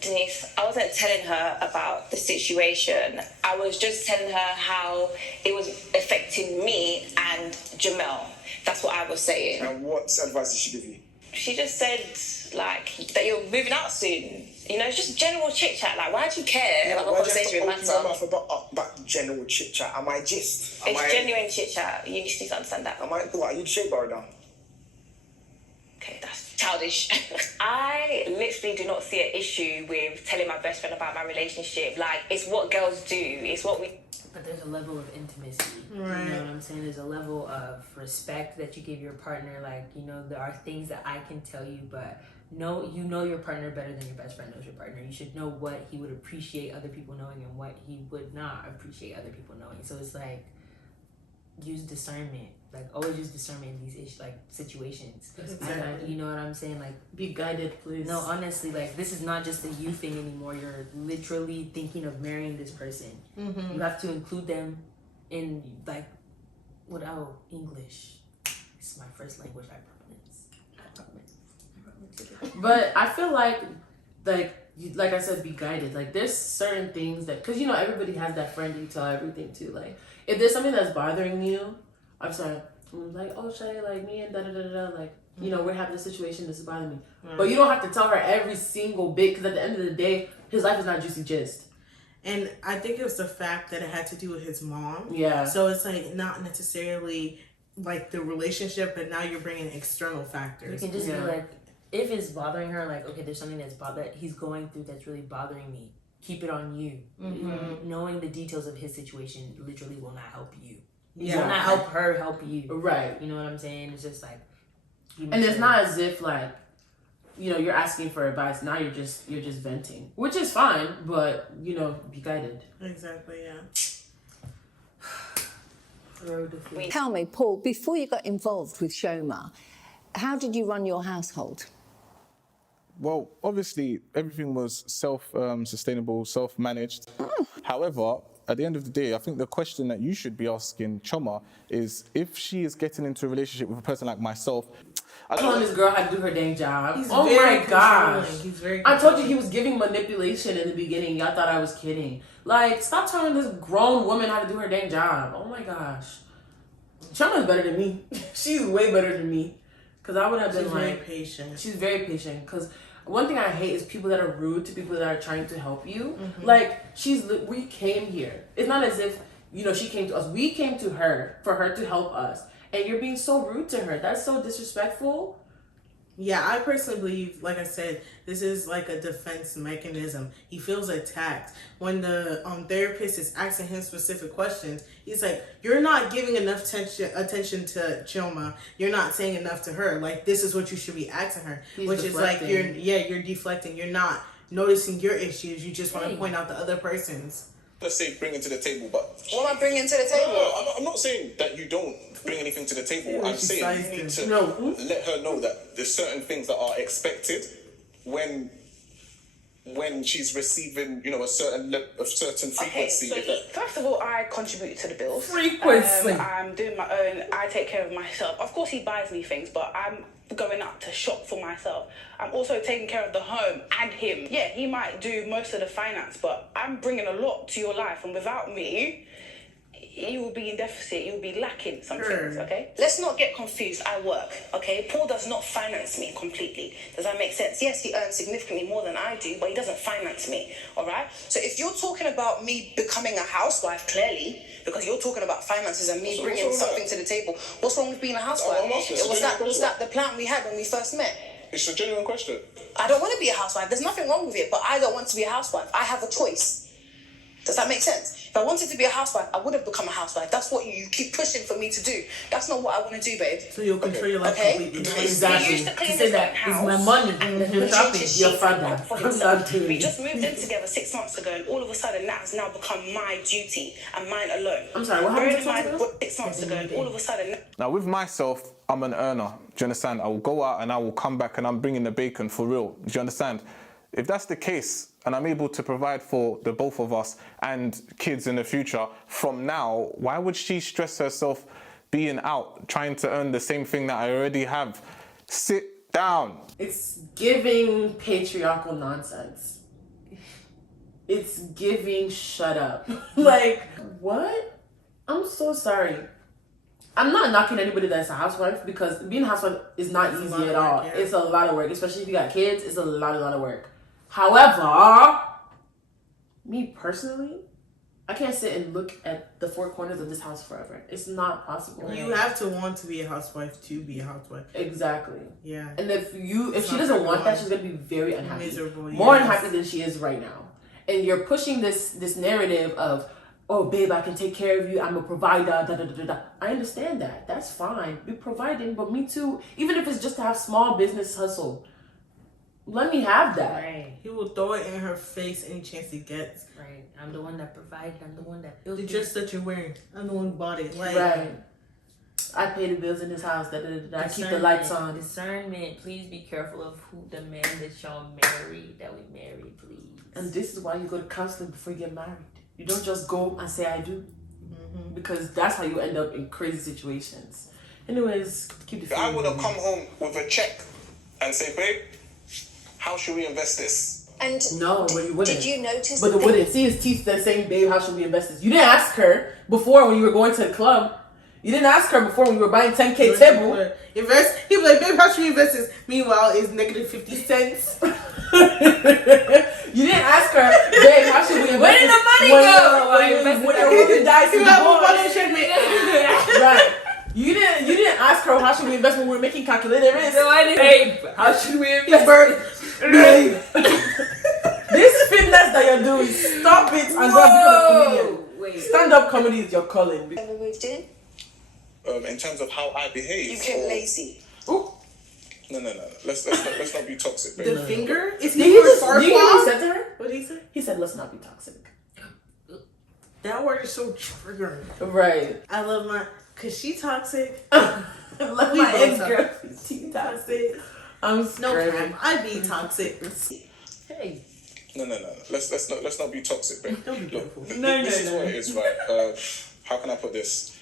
Denise, I wasn't telling her about the situation. I was just telling her how it was affecting me and Jamel. That's what I was saying. And what advice did she give you? She just said, like, that you're moving out soon. You know, it's just general chit-chat. Like, why do you care about my conversation with Mansa? About general chit-chat? Am I just? It's genuine chit-chat. You need to understand that. Am I, what, are you the shape bar now? Okay, that's childish. I literally do not see an issue with telling my best friend about my relationship. Like, it's what girls do. It's what we... But there's a level of intimacy. Right. You know what I'm saying? There's a level of respect that you give your partner. Like, you know, there are things that I can tell you, but you know your partner better than your best friend knows your partner. You should know what he would appreciate other people knowing and what he would not appreciate other people knowing. So it's like, use discernment. Like, always use discernment in these situations. Exactly. You know what I'm saying? Like, be guided, please. No, honestly, like, this is not just a you thing anymore. You're literally thinking of marrying this person. Mm-hmm. You have to include them in, like, English. It's my first language, I promise. But I feel like I said, be guided. Like, there's certain things that, because, you know, everybody has that friend you tell everything to. Like, if there's something that's bothering you, I'm sorry, I'm like, oh, Shay, like, me and da-da-da-da-da, like, you know, we're having this situation, this is bothering me. But you don't have to tell her every single bit, because at the end of the day, his life is not juicy gist. And I think it was the fact that it had to do with his mom. Yeah. So it's, like, not necessarily, like, the relationship, but now you're bringing external factors. You can just be like, if it's bothering her, like, okay, there's something that he's going through that's really bothering me. Keep it on you. Mm-hmm. Knowing the details of his situation literally will not help you. Yeah. It will not help her help you. Right. You know what I'm saying? It's just like, and it's not as if, like, you know, you're asking for advice. Now you're just venting, which is fine, but, you know, be guided. Exactly, yeah. Tell me, Paul, before you got involved with Shoma, how did you run your household? Well, obviously, everything was self-sustainable, self-managed. However, at the end of the day, I think the question that you should be asking Choma is if she is getting into a relationship with a person like myself. Telling this girl how to do her dang job. He's Oh very my gosh. He's very I told you he was giving manipulation in the beginning. Y'all thought I was kidding. Like, stop telling this grown woman how to do her dang job. Oh my gosh. Choma's better than me. She's way better than me. Because I would have been very patient. She's very patient. Because one thing I hate is people that are rude to people that are trying to help you. Like, we came here. It's not as if, you know, she came to us. We came to her for her to help us. And you're being so rude to her. That's so disrespectful. Yeah, I personally believe, like I said, this is like a defense mechanism. He feels attacked. When the therapist is asking him specific questions, he's like, you're not giving enough attention to Choma. You're not saying enough to her. Like, this is what you should be asking her. Which deflecting. is like, you're deflecting. You're not noticing your issues. You just want to point out the other person's. Let's say bringing to the table, but What am I bringing to the table? no, I'm not saying that you don't bring anything to the table. I'm saying you need to let her know that there's certain things that are expected when she's receiving, you know, a certain frequency. Okay, so first of all, I contribute to the bills. Frequency. I'm doing my own. I take care of myself. Of course, he buys me things, but I'm going out to shop for myself. I'm also taking care of the home and him. Yeah, he might do most of the finance, but I'm bringing a lot to your life, and without me, you will be in deficit. You will be lacking some things. Okay. Let's not get confused. I work, okay? Paul does not finance me completely. Does that make sense? Yes, he earns significantly more than I do, but he doesn't finance me, all right? So if you're talking about me becoming a housewife, clearly, because you're talking about finances and me bringing something to the table, what's wrong with being a housewife? Was that the plan we had when we first met? It's a genuine question. I don't want to be a housewife. There's nothing wrong with it, but I don't want to be a housewife. I have a choice. Does that make sense? If I wanted to be a housewife, I would have become a housewife. That's what you keep pushing for me to do. That's not what I want to do, babe. So you'll control your life completely. Exactly. We used to clean She said that it's my money. You're shopping. Your father. I'm not doing We it. just moved in together 6 months ago, and all of a sudden that has now become my duty and mine alone. I'm sorry, what happened Bearing in to mind, 6 months ago, and all of a sudden. Now, with myself, I'm an earner. Do you understand? I will go out and I will come back and I'm bringing the bacon for real. Do you understand? If that's the case, and I'm able to provide for the both of us and kids in the future, from now, why would she stress herself being out, trying to earn the same thing that I already have? Sit down. It's giving patriarchal nonsense. It's giving shut up. Like, what? I'm so sorry. I'm not knocking anybody that's a housewife, because being a housewife is not easy at all. Yeah. It's a lot of work, especially if you got kids. It's a lot of work. However, me personally, I can't sit and look at the four corners of this house forever. It's not possible. You have to want to be a housewife to be a housewife. Exactly. Yeah. And if she doesn't want that, she's gonna be very unhappy. Miserable. More unhappy than she is right now. And you're pushing this narrative of, oh babe, I can take care of you, I'm a provider, da da da da da. I understand that. That's fine. Be providing, but me too. Even if it's just to have small business hustle. Let me have that. Right. He will throw it in her face any chance he gets. Right. I'm the one that provided. I'm the one that built the it. dress that you're wearing. I'm the one who bought it. Like, right. I pay the bills in this house. Da, da, da, da. I keep the lights on. Discernment. Please be careful of who the man that y'all marry, that we marry, please. And this is why you go to counseling before you get married. You don't just go and say I do. Mm-hmm. Because that's how you end up in crazy situations. Anyways, keep the I would have come home with a check and say, babe, how should we invest this? And no, but you wouldn't. Did you notice? But you wouldn't. See his teeth that saying, babe, how should we invest this? You didn't ask her before when you were going to the club. You didn't ask her before when you were buying 10K table. Invest. He was like, babe, how should we invest this? Meanwhile, it's negative 50 cents. You didn't ask her, babe, how should we invest? Where did the money go? When you're rolling dice in the board. Right. You didn't ask her how should we invest when we were making calculated risk. No, I didn't. Babe, how should we invest? Babe. This fitness that you're doing, stop it and go become a comedian. Wait. Stand-up comedy is your calling. When we moved in? In terms of how I behave. You became lazy. Ooh. No. Let's not be toxic, baby. The finger? Is he far? You hear what he said to her? What did he say? He said, let's not be toxic. That word is so triggering. Right. I love my... Cause she toxic. I love my ex-girl. She toxic. I'm no crap. I be toxic. Hey. No. Let's not be toxic, babe. Don't be careful. This is what it is, right? How can I put this?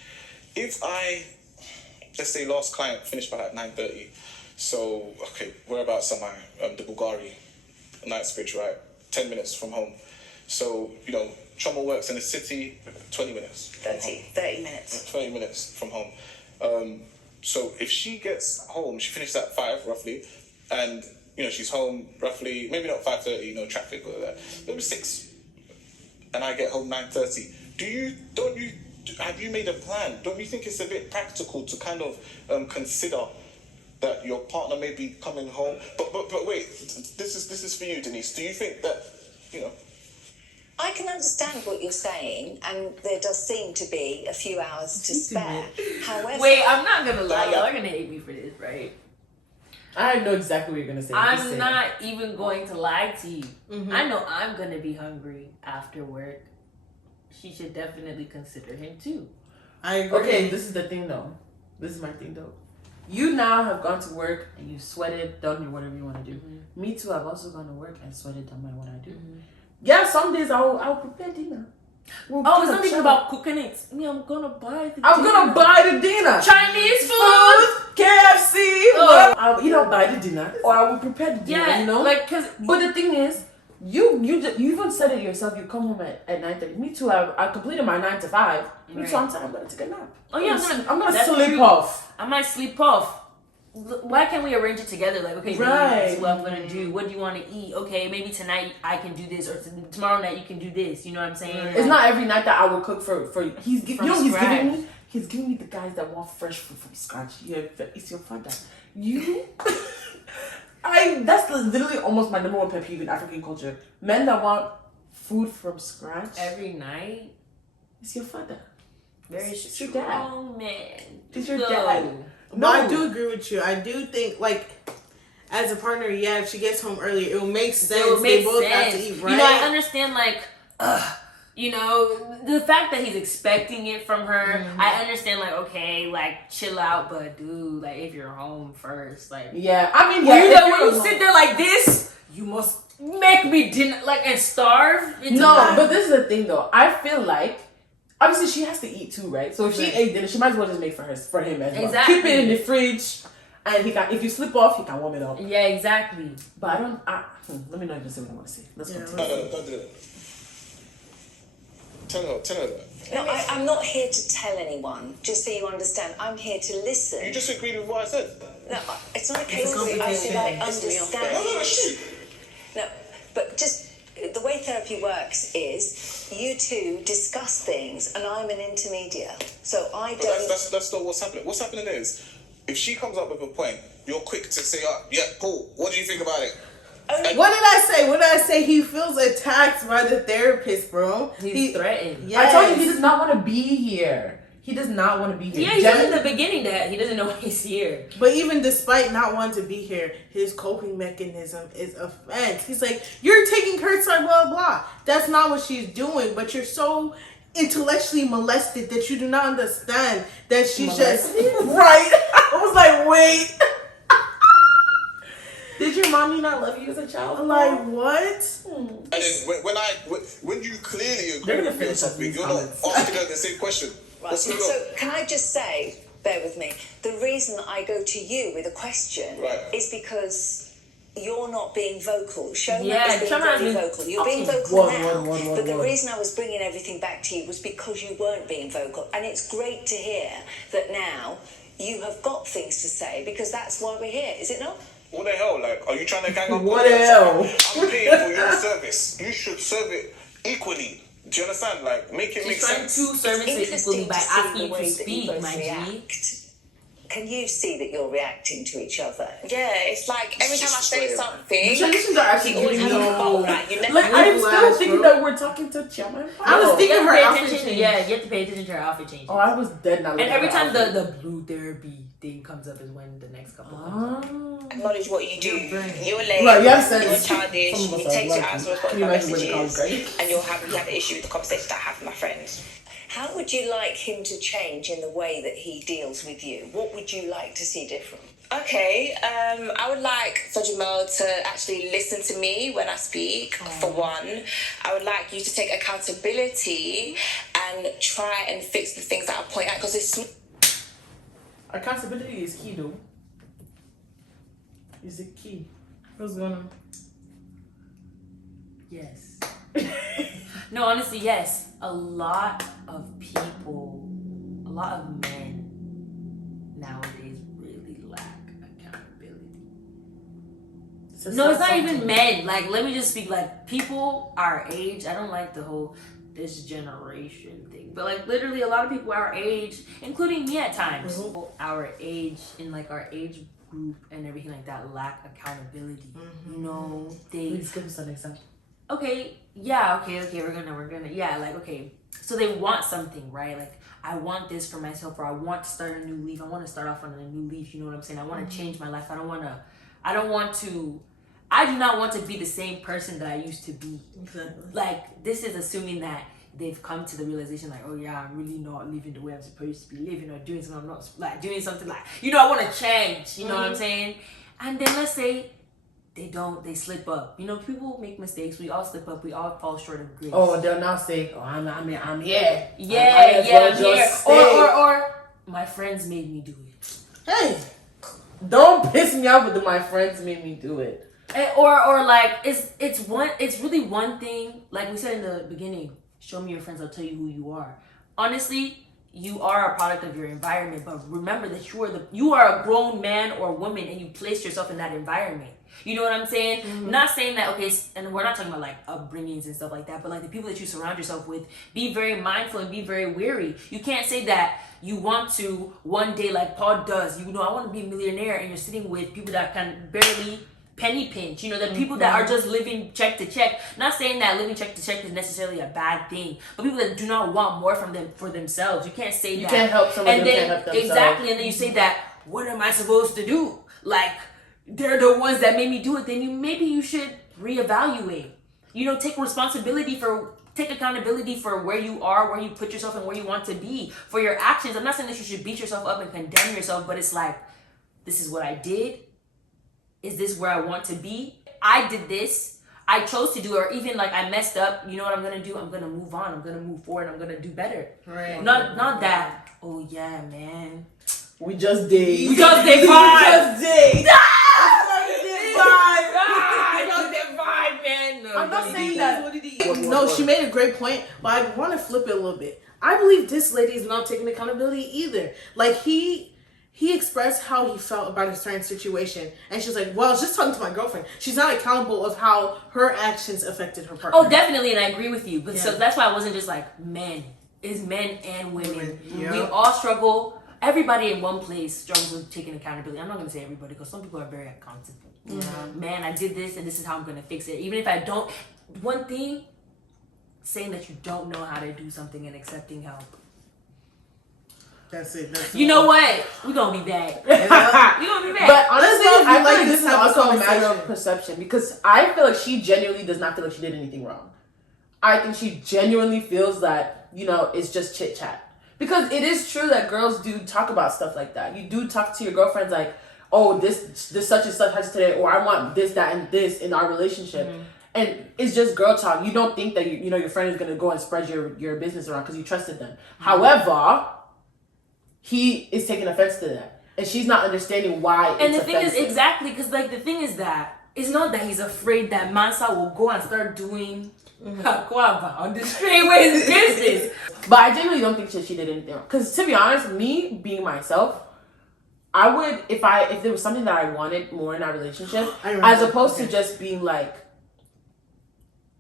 If let's say last client finished by 9:30, so okay, whereabouts am I? The Bulgari, Knightsbridge, right? 10 minutes from home. So Choma works in the city, 20 minutes. 30 minutes. 20 minutes from home. So if she gets home, she finishes at 5 roughly, and she's home roughly, maybe not 5:30, no traffic or that, maybe 6, and I get home 9:30. Have you made a plan? Don't you think it's a bit practical to kind of consider that your partner may be coming home? But wait, this is for you, Denise. Do you think that I can understand what you're saying, and there does seem to be a few hours to spare. However, wait, I'm not gonna lie, y'all are gonna hate me for this, right? I know exactly what you're gonna say. I'm not even going to lie to you. I know I'm gonna be hungry after work. She should definitely consider him too. I agree. Okay, this is the thing though. This is my thing though. You now have gone to work and you sweated, done whatever you want to do. Me too. I've also gone to work and sweated, done what I do. Yeah, some days I'll prepare dinner. It's not even about cooking it. I'm gonna buy the I'm gonna buy the dinner. Chinese food, KFC. I'll either buy the dinner or I will prepare the dinner. But the thing is, you even said it yourself. You come home at 9:30. Me too. I completed my 9 to 5. Me too. I'm gonna take a nap. Oh yeah, I'm gonna sleep off. I might sleep off. Why can't we arrange it together? Like, okay, this is what I'm gonna do. What do you want to eat? Okay, maybe tonight I can do this, or tomorrow night you can do this. You know what I'm saying? It's not every night that I will cook for. He's giving me the guys that want fresh food from scratch. Yeah, it's your father. That's literally almost my number one pet peeve in African culture. Men that want food from scratch every night. It's your father. Very strong, your dad. Man. It's your dad. No, I do agree with you. I do think, as a partner, if she gets home early, it will make sense. They both have to eat, right? I understand, the fact that he's expecting it from her. I understand, chill out, but dude, if you're home first, yeah, I mean, when you sit there like this, you must make me dinner, and starve. But this is the thing, though. I feel like, obviously, she has to eat too, right? So if she ate dinner, she might as well just make for him as well. Exactly. Keep it in the fridge, and if you slip off, he can warm it up. Yeah, exactly. But let me not even say what I want to say. Let's continue. No, don't do it. Tell her that. No, I'm not here to tell anyone, just so you understand. I'm here to listen. You just agreed with what I said. No, it's not a case of I said I understand. No, shoot. No, but just the way therapy works is you two discuss things, and I'm an intermediate. So I don't. That's not what's happening. What's happening is, if she comes up with a point, you're quick to say, Paul, what do you think about it? What did I say? He feels attacked by the therapist, bro. He's threatened. Yes. I told you he does not want to be here. He does not want to be here. Yeah, he said in the beginning that he doesn't know he's here. But even despite not wanting to be here, his coping mechanism is offense. He's like, you're taking her side, blah, blah. That's not what she's doing, but you're so intellectually molested that you do not understand that she's just... Right. I was like, wait... Did your mommy not love you as a child? I'm like, what? And then when you clearly agree with me or something, you're not asking her the same question. Right. So can I just say, bear with me, the reason I go to you with a question is because you're not being vocal. Shona is being very vocal. You're being vocal now. But the reason I was bringing everything back to you was because you weren't being vocal. And it's great to hear that now you have got things to say, because that's why we're here, is it not? What the hell? Are you trying to gang up? What the hell? I'm paying for your service. You should serve it equally. Do you understand? Make it make sense. She's trying to serve it equally by asking you to speak, my G. Can you see that you're reacting to each other? Yeah, it's like every time I say something, the transitions are actually always giving have a fault. I'm still thinking that we're talking to Chairman. I was thinking her outfit change. Yeah, you have to pay attention to her outfit change. Oh, I was dead now. And every time the blue therapy thing comes up is when the next couple comes up. Acknowledge what you do. You're late. Right, you have said you're childish. You take your answer responsible messages, and you have an issue with the conversation that I have with my friends. How would you like him to change in the way that he deals with you? What would you like to see different? Okay, I would like for Jamel to actually listen to me when I speak, for one. I would like you to take accountability and try and fix the things that I point out, because it's... Accountability is key, though. Is it key? What's going on? Yes. No, honestly, yes. A lot of people, a lot of men nowadays really lack accountability. No, it's not even men. Like, let me just speak, like, people our age. I don't like the whole this generation thing, but like literally a lot of people our age, including me at times, our age, in like our age group and everything like that, lack accountability. You know, they... Please give us an example. Okay, yeah, okay, we're gonna, yeah, like, okay, so they want something, right? Like, I want this for myself, or I want to start a new leaf, I want to start off on a new leaf, you know what I'm saying? I want to change my life, I do not want to be the same person that I used to be. Exactly. Like, this is assuming that they've come to the realization, like, oh yeah, I'm really not living the way I'm supposed to be living, or doing something, I'm not, like, doing something like, you know, I want to change, you know what I'm saying? And then let's say, they slip up. You know, people make mistakes. We all slip up. We all fall short of grace. Oh, they'll now say, "Oh, I'm here." Yeah, I'm here. Or my friends made me do it. Hey, don't piss me off with my friends made me do it. Or like it's really one thing. Like we said in the beginning, show me your friends, I'll tell you who you are. Honestly, you are a product of your environment, but remember that you are a grown man or woman, and you place yourself in that environment. You know what I'm saying? Not saying that, okay, and we're not talking about like upbringings and stuff like that, but like the people that you surround yourself with, be very mindful and be very wary. You can't say that you want to one day, like Paul does, you know, I want to be a millionaire, and you're sitting with people that can barely penny pinch, you know, the people that are just living check to check. Not saying that living check to check is necessarily a bad thing, but people that do not want more from them for themselves. You can't say that. You can't help someone who can't help themselves. Exactly, and then you say that, what am I supposed to do? Like, they're the ones that made me do it. Then you should reevaluate. You know, take accountability for where you are, where you put yourself, and where you want to be, for your actions. I'm not saying that you should beat yourself up and condemn yourself, but it's like, this is what I did. Is this where I want to be? I did this. I chose to do it, or even like I messed up. You know what I'm gonna do? I'm gonna move on. I'm gonna move forward. I'm gonna do better. Right. Not that. Oh yeah, man. We just did. We just did fine. I'm not saying that. No, she made a great point, but I want to flip it a little bit. I believe this lady is not taking accountability either. Like he expressed how he felt about a certain situation, and she's like, well, I was just talking to my girlfriend. She's not accountable of how her actions affected her partner. Oh, definitely, and I agree with you. But so that's why I wasn't just like men. It's men and women. Yeah. We all struggle. Everybody in one place struggles with taking accountability. I'm not going to say everybody, because some people are very accountable. You know, man, I did this, and this is how I'm going to fix it. Even if I don't, one thing, saying that you don't know how to do something and accepting help. That's it. You know what? We're going to be back. We're going to be back. But honestly, I feel like this is also a matter of perception, because I feel like she genuinely does not feel like she did anything wrong. I think she genuinely feels that, you know, it's just chit chat. Because it is true that girls do talk about stuff like that. You do talk to your girlfriends like, oh, this such and such has today, or I want this, that, and this in our relationship. And it's just girl talk. You don't think that you know your friend is gonna go and spread your business around because you trusted them. However, he is taking offense to that, and she's not understanding why. And the thing is, exactly, because like the thing is that it's not that he's afraid that Mansa will go and start doing on the straight with his business. But I genuinely don't think she did anything wrong. Because to be honest, me being myself, I would, if there was something that I wanted more in our relationship, as opposed to just being like,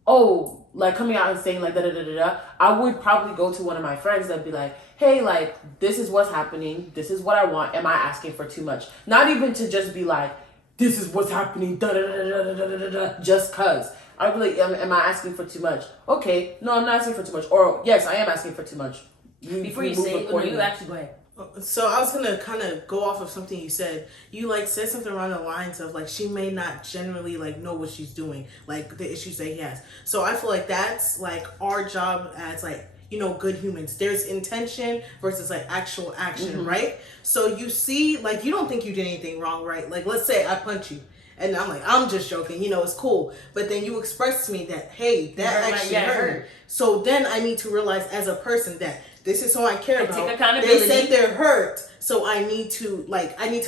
oh, like coming out and saying like da-da-da-da-da, I would probably go to one of my friends that'd be like, hey, like, this is what's happening. This is what I want. Am I asking for too much? Not even to just be like, this is what's happening, da-da-da-da-da-da-da-da, just cause. I'd be like, am I asking for too much? Okay, no, I'm not asking for too much. Or, yes, I am asking for too much. Before you say it, you actually go ahead. So I was gonna kind of go off of something you said. You like said something around the lines of like she may not generally like know what she's doing, like the issues that he has. So I feel like that's like our job as like good humans. There's intention versus like actual action, right? So you see, like, you don't think you did anything wrong, right? Like, let's say I punch you and I'm like, I'm just joking, it's cool. But then you express to me that, hey, that actually hurt. So then I need to realize as a person that this is who I care about. Take accountability. They said they're hurt, so I need to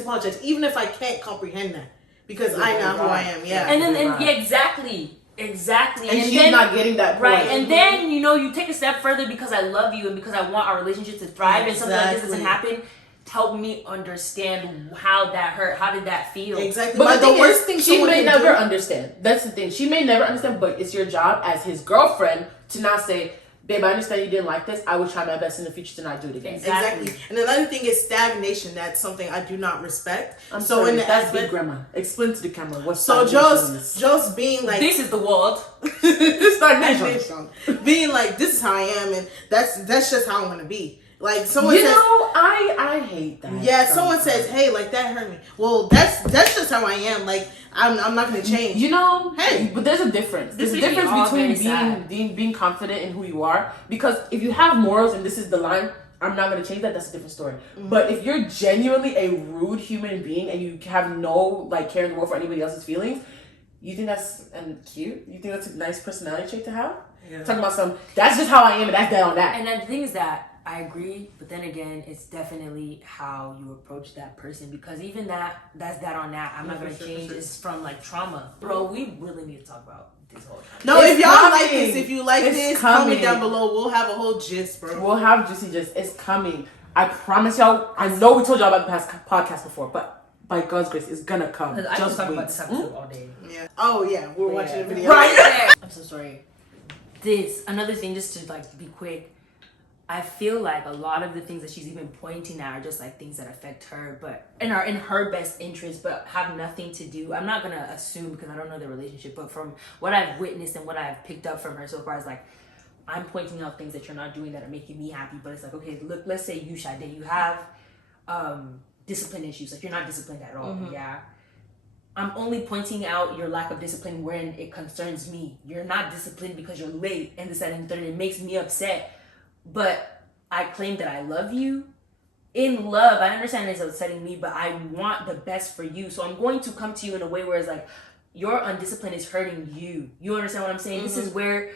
apologize, even if I can't comprehend that, because I know who I am. Yeah. And then exactly. And she's then, not getting that point. Right. And then, you take a step further because I love you and because I want our relationship to thrive and something like this doesn't happen. Help me understand how that hurt. How did that feel? Exactly. But the worst thing she may never understand. That's the thing. She may never understand, but it's your job as his girlfriend to not say, babe, I understand you didn't like this. I will try my best in the future to not do it again. Exactly. And another thing is stagnation. That's something I do not respect. I'm sorry, that's big grandma. Explain to the camera what stagnation is. Just being like, this is the world. Stagnation. Being like, this is how I am, and that's just how I'm gonna be. Like someone says, I hate that. Yeah, someone says, hey, like that hurt me. Well, that's just how I am. Like I'm not gonna change. Hey, but there's a difference. There's a difference between being confident in who you are. Because if you have morals and this is the line, I'm not gonna change that. That's a different story. But if you're genuinely a rude human being and you have no care in the world for anybody else's feelings, you think that's cute? You think that's a nice personality trait to have? Yeah. Talking about that's just how I am, and that's that on that. And then the thing is that I agree, but then again, it's definitely how you approach that person, because even that's that on that. I'm not gonna change this from trauma, bro. We really need to talk about this whole time. No, if y'all like this, if you like this, comment down below. We'll have a whole gist, bro. We'll have juicy gist. It's coming. I promise y'all. I know we told y'all about the past podcast before, but by God's grace, it's gonna come. I just talk about this episode all day. Yeah. Oh yeah, we're watching the video. Right. I'm so sorry. Another thing, just to be quick. I feel like a lot of the things that she's even pointing at are just things that affect her, but and are in her best interest, but have nothing to do. I'm not gonna assume because I don't know the relationship, but from what I've witnessed and what I've picked up from her so far is I'm pointing out things that you're not doing that are making me happy. But it's okay, look, let's say you, Sade, you have discipline issues, you're not disciplined at all. Yeah. I'm only pointing out your lack of discipline when it concerns me. You're not disciplined because you're late and this, that, and the third. It makes me upset. But I claim that I love you. In love, I understand it's upsetting me, but I want the best for you. So I'm going to come to you in a way where it's your undiscipline is hurting you. You understand what I'm saying? This is where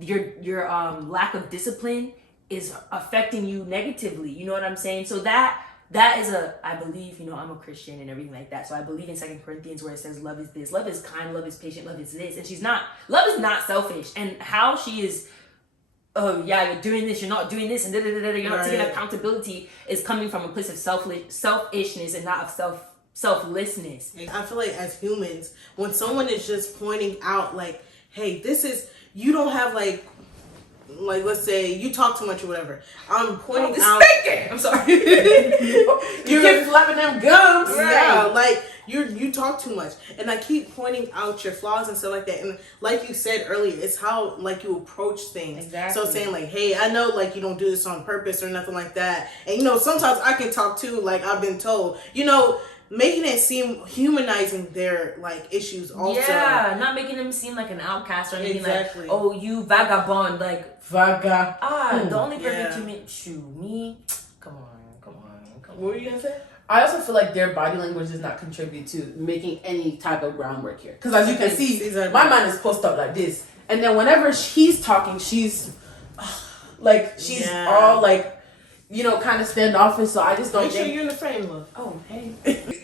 your lack of discipline is affecting you negatively. You know what I'm saying? So that is I believe, I'm a Christian and everything like that. So I believe in 2 Corinthians where it says love is this, love is kind, love is patient, love is this. And love is not selfish. And how she is, oh yeah, you're doing this, you're not doing this, and you're not taking accountability is coming from a place of selfishness and not of selflessness. I feel like as humans, when someone is just pointing out hey, this is, you don't have let's say you talk too much or whatever. I'm pointing out. I'm sorry. you keep flapping them gums. Right. Yeah, you talk too much, and I keep pointing out your flaws and stuff like that. And like you said earlier, it's how you approach things. Exactly. So saying hey, I know you don't do this on purpose or nothing like that. And sometimes I can talk too. I've been told. Making it seem humanizing their issues also. Yeah, not making them seem like an outcast or anything exactly. Oh, you vagabond, vaga. The only perfect human. Shoot, me. Come on. What were you gonna say? I also feel like their body language does not contribute to making any type of groundwork here. Because as you can see, my mind is posted up like this, and then whenever he's talking, she's all kind of standoffish. So I just don't think you're in the frame, love. Oh, hey.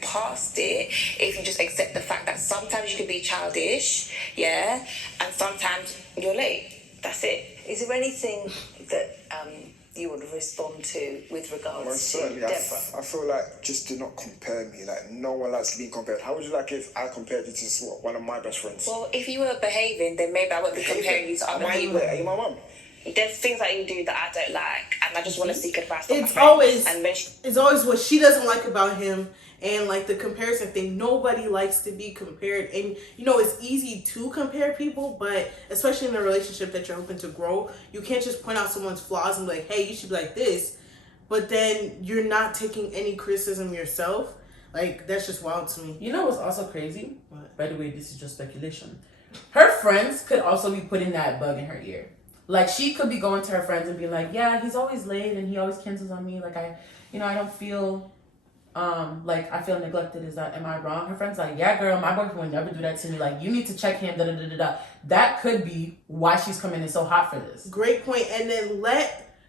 Past it, if you just accept the fact that sometimes you can be childish, yeah, and sometimes you're late. That's it. Is there anything that you would respond to with regards to Deborah? I feel just do not compare me. No one likes being compared. How would you like if I compared you to one of my best friends? Well, if you were behaving, then maybe I wouldn't be comparing you to other people. Are you my mum? There's things that you do that I don't like, and I just want to seek advice from my It's friends. It's always what she doesn't like about him, and the comparison thing. Nobody likes to be compared, and it's easy to compare people, but especially in a relationship that you're hoping to grow, you can't just point out someone's flaws and be like, hey, you should be like this, but then you're not taking any criticism yourself. That's just wild to me. You know what's also crazy? What? By the way, this is just speculation. Her friends could also be putting that bug in her ear. Like, she could be going to her friends and be like, yeah, he's always late and he always cancels on me. Like, I don't feel, like, I feel neglected. Am I wrong? Her friend's like, yeah, girl, my boyfriend would never do that to me. Like, you need to check him, da-da-da-da-da. That could be why she's coming in so hot for this. Great point. And then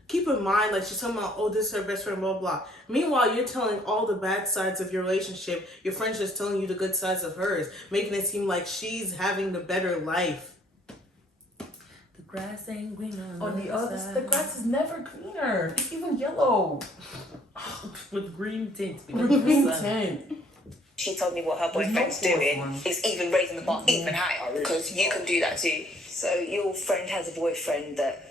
keep in mind, like, she's talking about, oh, this is her best friend, blah, blah. Meanwhile, you're telling all the bad sides of your relationship. Your friend's just telling you the good sides of hers, making it seem like she's having the better life. The grass ain't green on the other side. The grass is never greener. It's even yellow. With green tints. Green tint. She told me what her boyfriend's doing is even raising the bar even higher, because you can do that too. So your friend has a boyfriend that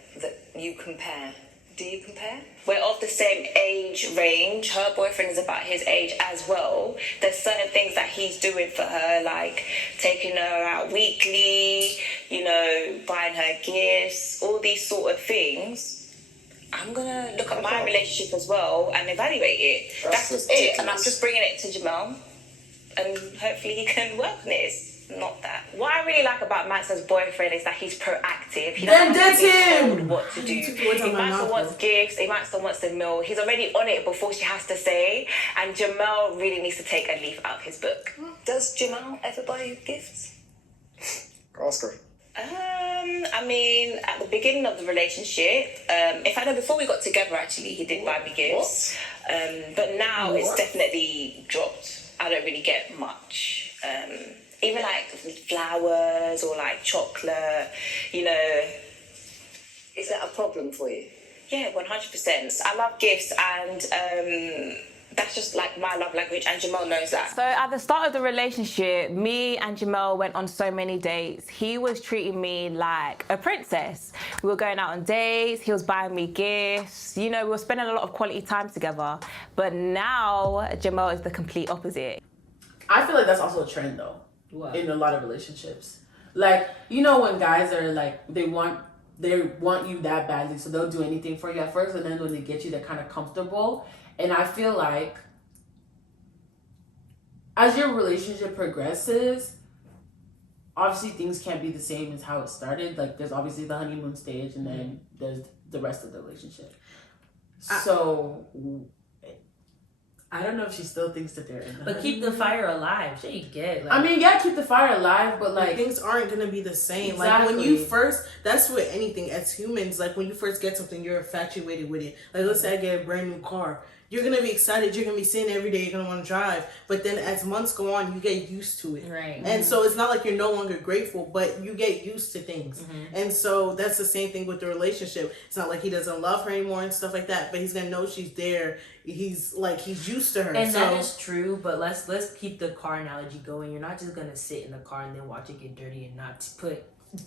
you compare. Do you compare? We're of the same age range. Her boyfriend is about his age as well. There's certain things that he's doing for her, like taking her out weekly, buying her gifts, all these sort of things. I'm gonna look at my relationship as well and evaluate it. That's just it. And I'm just bringing it to Jamal, and hopefully he can work on it. Not that. What I really like about Max's boyfriend is that he's proactive. He doesn't have to be told what to do. If Max wants gifts, if Max wants the meal, he's already on it before she has to say. And Jamal really needs to take a leaf out of his book. Does Jamal ever buy you gifts? Ask her. I mean, at the beginning of the relationship, in fact, no, before we got together, actually, he did buy me gifts. But now it's definitely dropped. I don't really get much. Even like flowers or like chocolate, Is that a problem for you? Yeah, 100%. I love gifts, and that's just like my love language, and Jamal knows that. So at the start of the relationship, me and Jamal went on so many dates. He was treating me like a princess. We were going out on dates, he was buying me gifts. We were spending a lot of quality time together. But now, Jamal is the complete opposite. I feel like that's also a trend, though. What? In a lot of relationships. Like, when guys are like, they want you that badly, so they'll do anything for you at first, and then when they get you, they're kind of comfortable. And I feel like as your relationship progresses, obviously things can't be the same as how it started. Like, there's obviously the honeymoon stage, and then there's the rest of the relationship. So I don't know if she still thinks that they're in the But keep the fire alive. She get. Keep the fire alive, but like things aren't gonna be the same. Exactly. Like when you first, that's with anything as humans. Like when you first get something, you're infatuated with it. Like let's say I get a brand new car. You're gonna be excited. You're gonna be seeing it every day. You're gonna want to drive. But then as months go on, you get used to it. Right. And so it's not like you're no longer grateful, but you get used to things. And so that's the same thing with the relationship. It's not like he doesn't love her anymore and stuff like that. But he's gonna know she's there. He's used to her. And that is true. But let's keep the car analogy going. You're not just gonna sit in the car and then watch it get dirty and not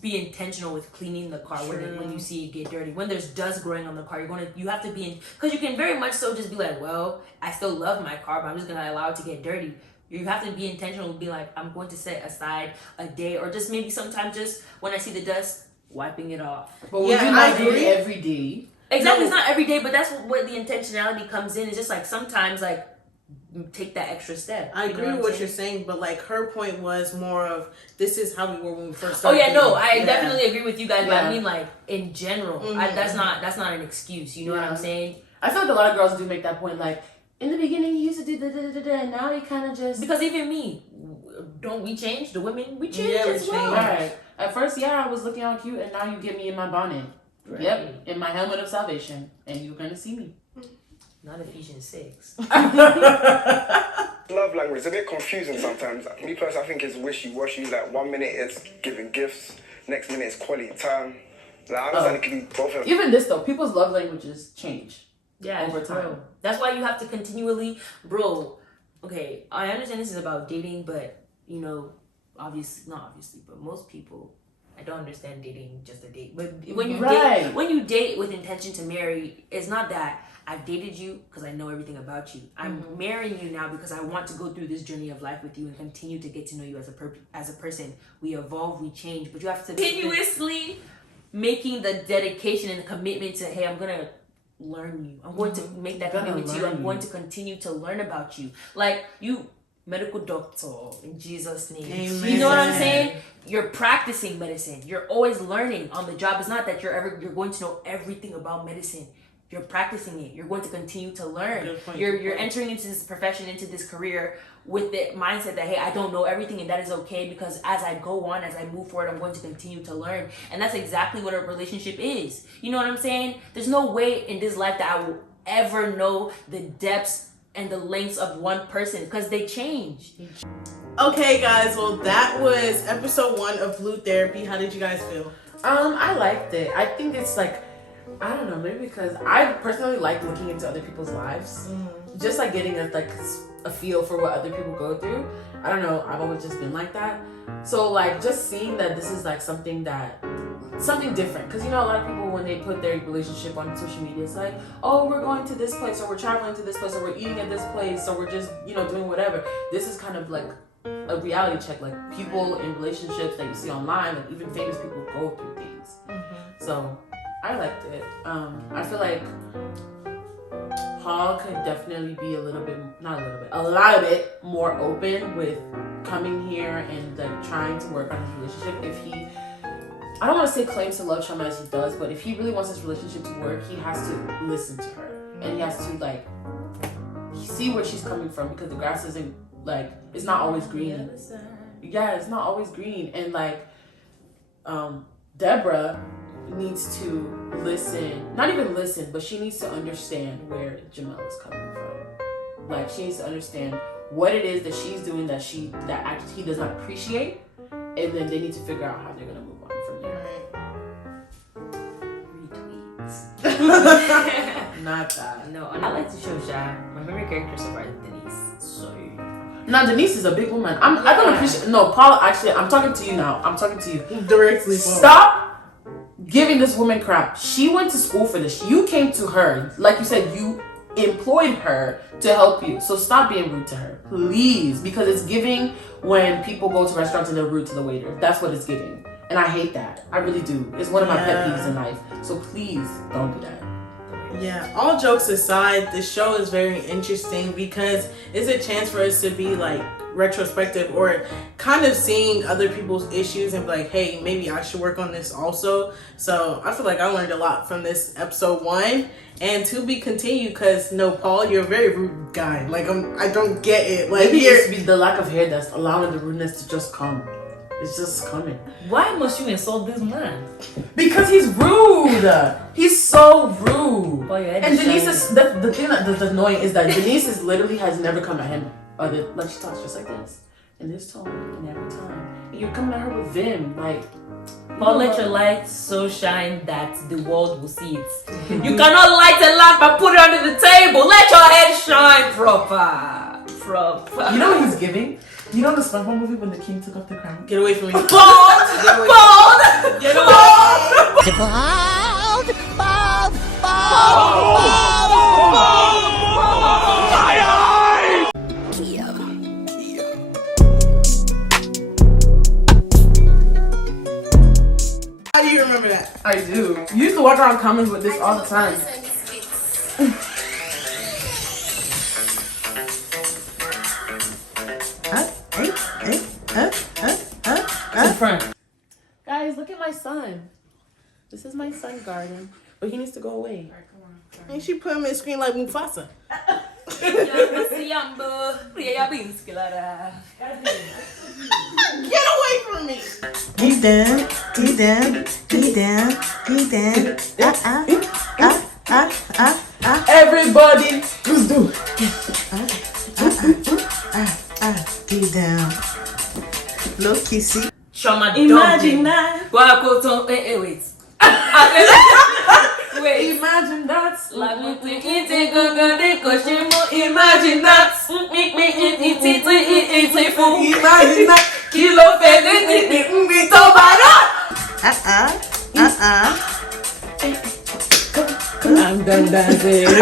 be intentional with cleaning the car when you see it get dirty. When there's dust growing on the car, you have to be because you can very much so just be like, well, I still love my car, but I'm just gonna allow it to get dirty. You have to be intentional and be like, I'm going to set aside a day, or just maybe sometimes just when I see the dust, wiping it off. But would you not do it every day? Exactly, it's not every day, but that's where the intentionality comes in. It's just like sometimes like take that extra step. I agree with what you're saying, but like her point was more of this is how we were when we first started. Oh yeah, no, I definitely agree with you guys, but I mean like in general, that's not an excuse. You know what I'm saying? I feel like a lot of girls do make that point. Like in the beginning, he used to do da and now he kind of just because even me, don't we change? The women we change as well. All right. At first, I was looking all cute, and now you get me in my bonnet. Right. Yep, in my helmet of salvation, and you're gonna see me. Not Ephesians 6. Love language is a bit confusing sometimes. Me personally, I think it's wishy-washy. Like 1 minute it's giving gifts, next minute it's quality time. Like I understand it can be both of them. Even this though, people's love languages change. Yeah, over time. Bro. That's why you have to continually, okay, I understand this is about dating, but not obviously, but most people, I don't understand dating just a date. But when you date with intention to marry, it's not that I've dated you because I know everything about you. I'm marrying you now because I want to go through this journey of life with you and continue to get to know you as a person. We evolve, we change, but you have to continuously making the dedication and the commitment to, hey, I'm gonna learn you. I'm going to make that commitment to you. I'm going to continue to learn about you. Like medical doctor in Jesus' name. Amen. You know what I'm saying? You're practicing medicine. You're always learning on the job. It's not that you're going to know everything about medicine. You're practicing it. You're going to continue to learn. You're entering into this profession, into this career with the mindset that, hey, I don't know everything, and that is okay, because as I go on, as I move forward, I'm going to continue to learn. And that's exactly what a relationship is. You know what I'm saying? There's no way in this life that I will ever know the depths and the lengths of one person, because they change. Okay, guys, well, that was episode 1 of Blue Therapy. How did you guys feel? I liked it. I think it's like, I don't know, maybe because I personally like looking into other people's lives. Just like getting a feel for what other people go through. I don't know, I've always just been like that. So like just seeing that this is like something different, because you know, a lot of people, when they put their relationship on social media, it's like, oh, we're going to this place, or we're traveling to this place, or we're eating at this place, or we're just, you know, doing whatever. This is kind of like a reality check, like people in relationships that you see online, like even famous people go through things. So I liked it. I feel like Paul could definitely be a lot bit more open with coming here and like trying to work on his relationship. If he, I don't want to say claims to love Shama as he does, but if he really wants his relationship to work, he has to listen to her, and he has to like see where she's coming from, because the grass isn't like, it's not always green. Yeah, it's not always green. And like Deborah needs to listen, not even listen, but she needs to understand where Jamel is coming from. Like, she needs to understand what it is that she's doing that actually he does not appreciate, and then they need to figure out how they're gonna move on from there. Retweets. Not that. No, I like to show Sha. My favorite character so far is Denise. So now Denise is a big woman. I don't appreciate. No, Paul. Actually, I'm talking to you now. I'm talking to you directly. Stop giving this woman crap. She went to school for this. You came to her, like you said, you employed her to help you. So stop being rude to her, please, because it's giving when people go to restaurants and they're rude to the waiter. That's what it's giving, and I hate that. I really do. It's one of my pet peeves in life. So please don't do that. Yeah, all jokes aside, the show is very interesting because it's a chance for us to be like retrospective, or kind of seeing other people's issues and be like, hey, maybe I should work on this also. So I feel like I learned a lot from this episode 1, and to be continued, because no, Paul, you're a very rude guy. Like, I don't get it. Like, maybe it's be the lack of hair that's allowing the rudeness to just come. It's just coming. Why must you insult this man? Because he's rude. He's so rude. Well, and Denise is the thing that's annoying is that Denise is literally has never come at him. Like, she talks just like this, in this tone, and every time. And you're coming at her with vim, like. Paul, let your light so shine that the world will see it. You cannot light a lamp and put it under the table. Let your head shine proper. You know what he's giving? You know the SpongeBob movie when the king took off the crown? Get away from me. Bald! Bald! Get away! Bald! How do you remember that? I do. You used to walk around comments with this all the time. In front. Guys, look at my son. This is my son garden. But he needs to go away. Alright, come on. Ain't she put him in the screen like Mufasa? Get away from me! He's down, he's down, he's down, he's down. Everybody, who's doing? He's down. Look, kissy. Shama, Imagine that. Wait. Wait. Imagine that. Imagine that. Imagine that. Kilo Fede, I'm done dancing.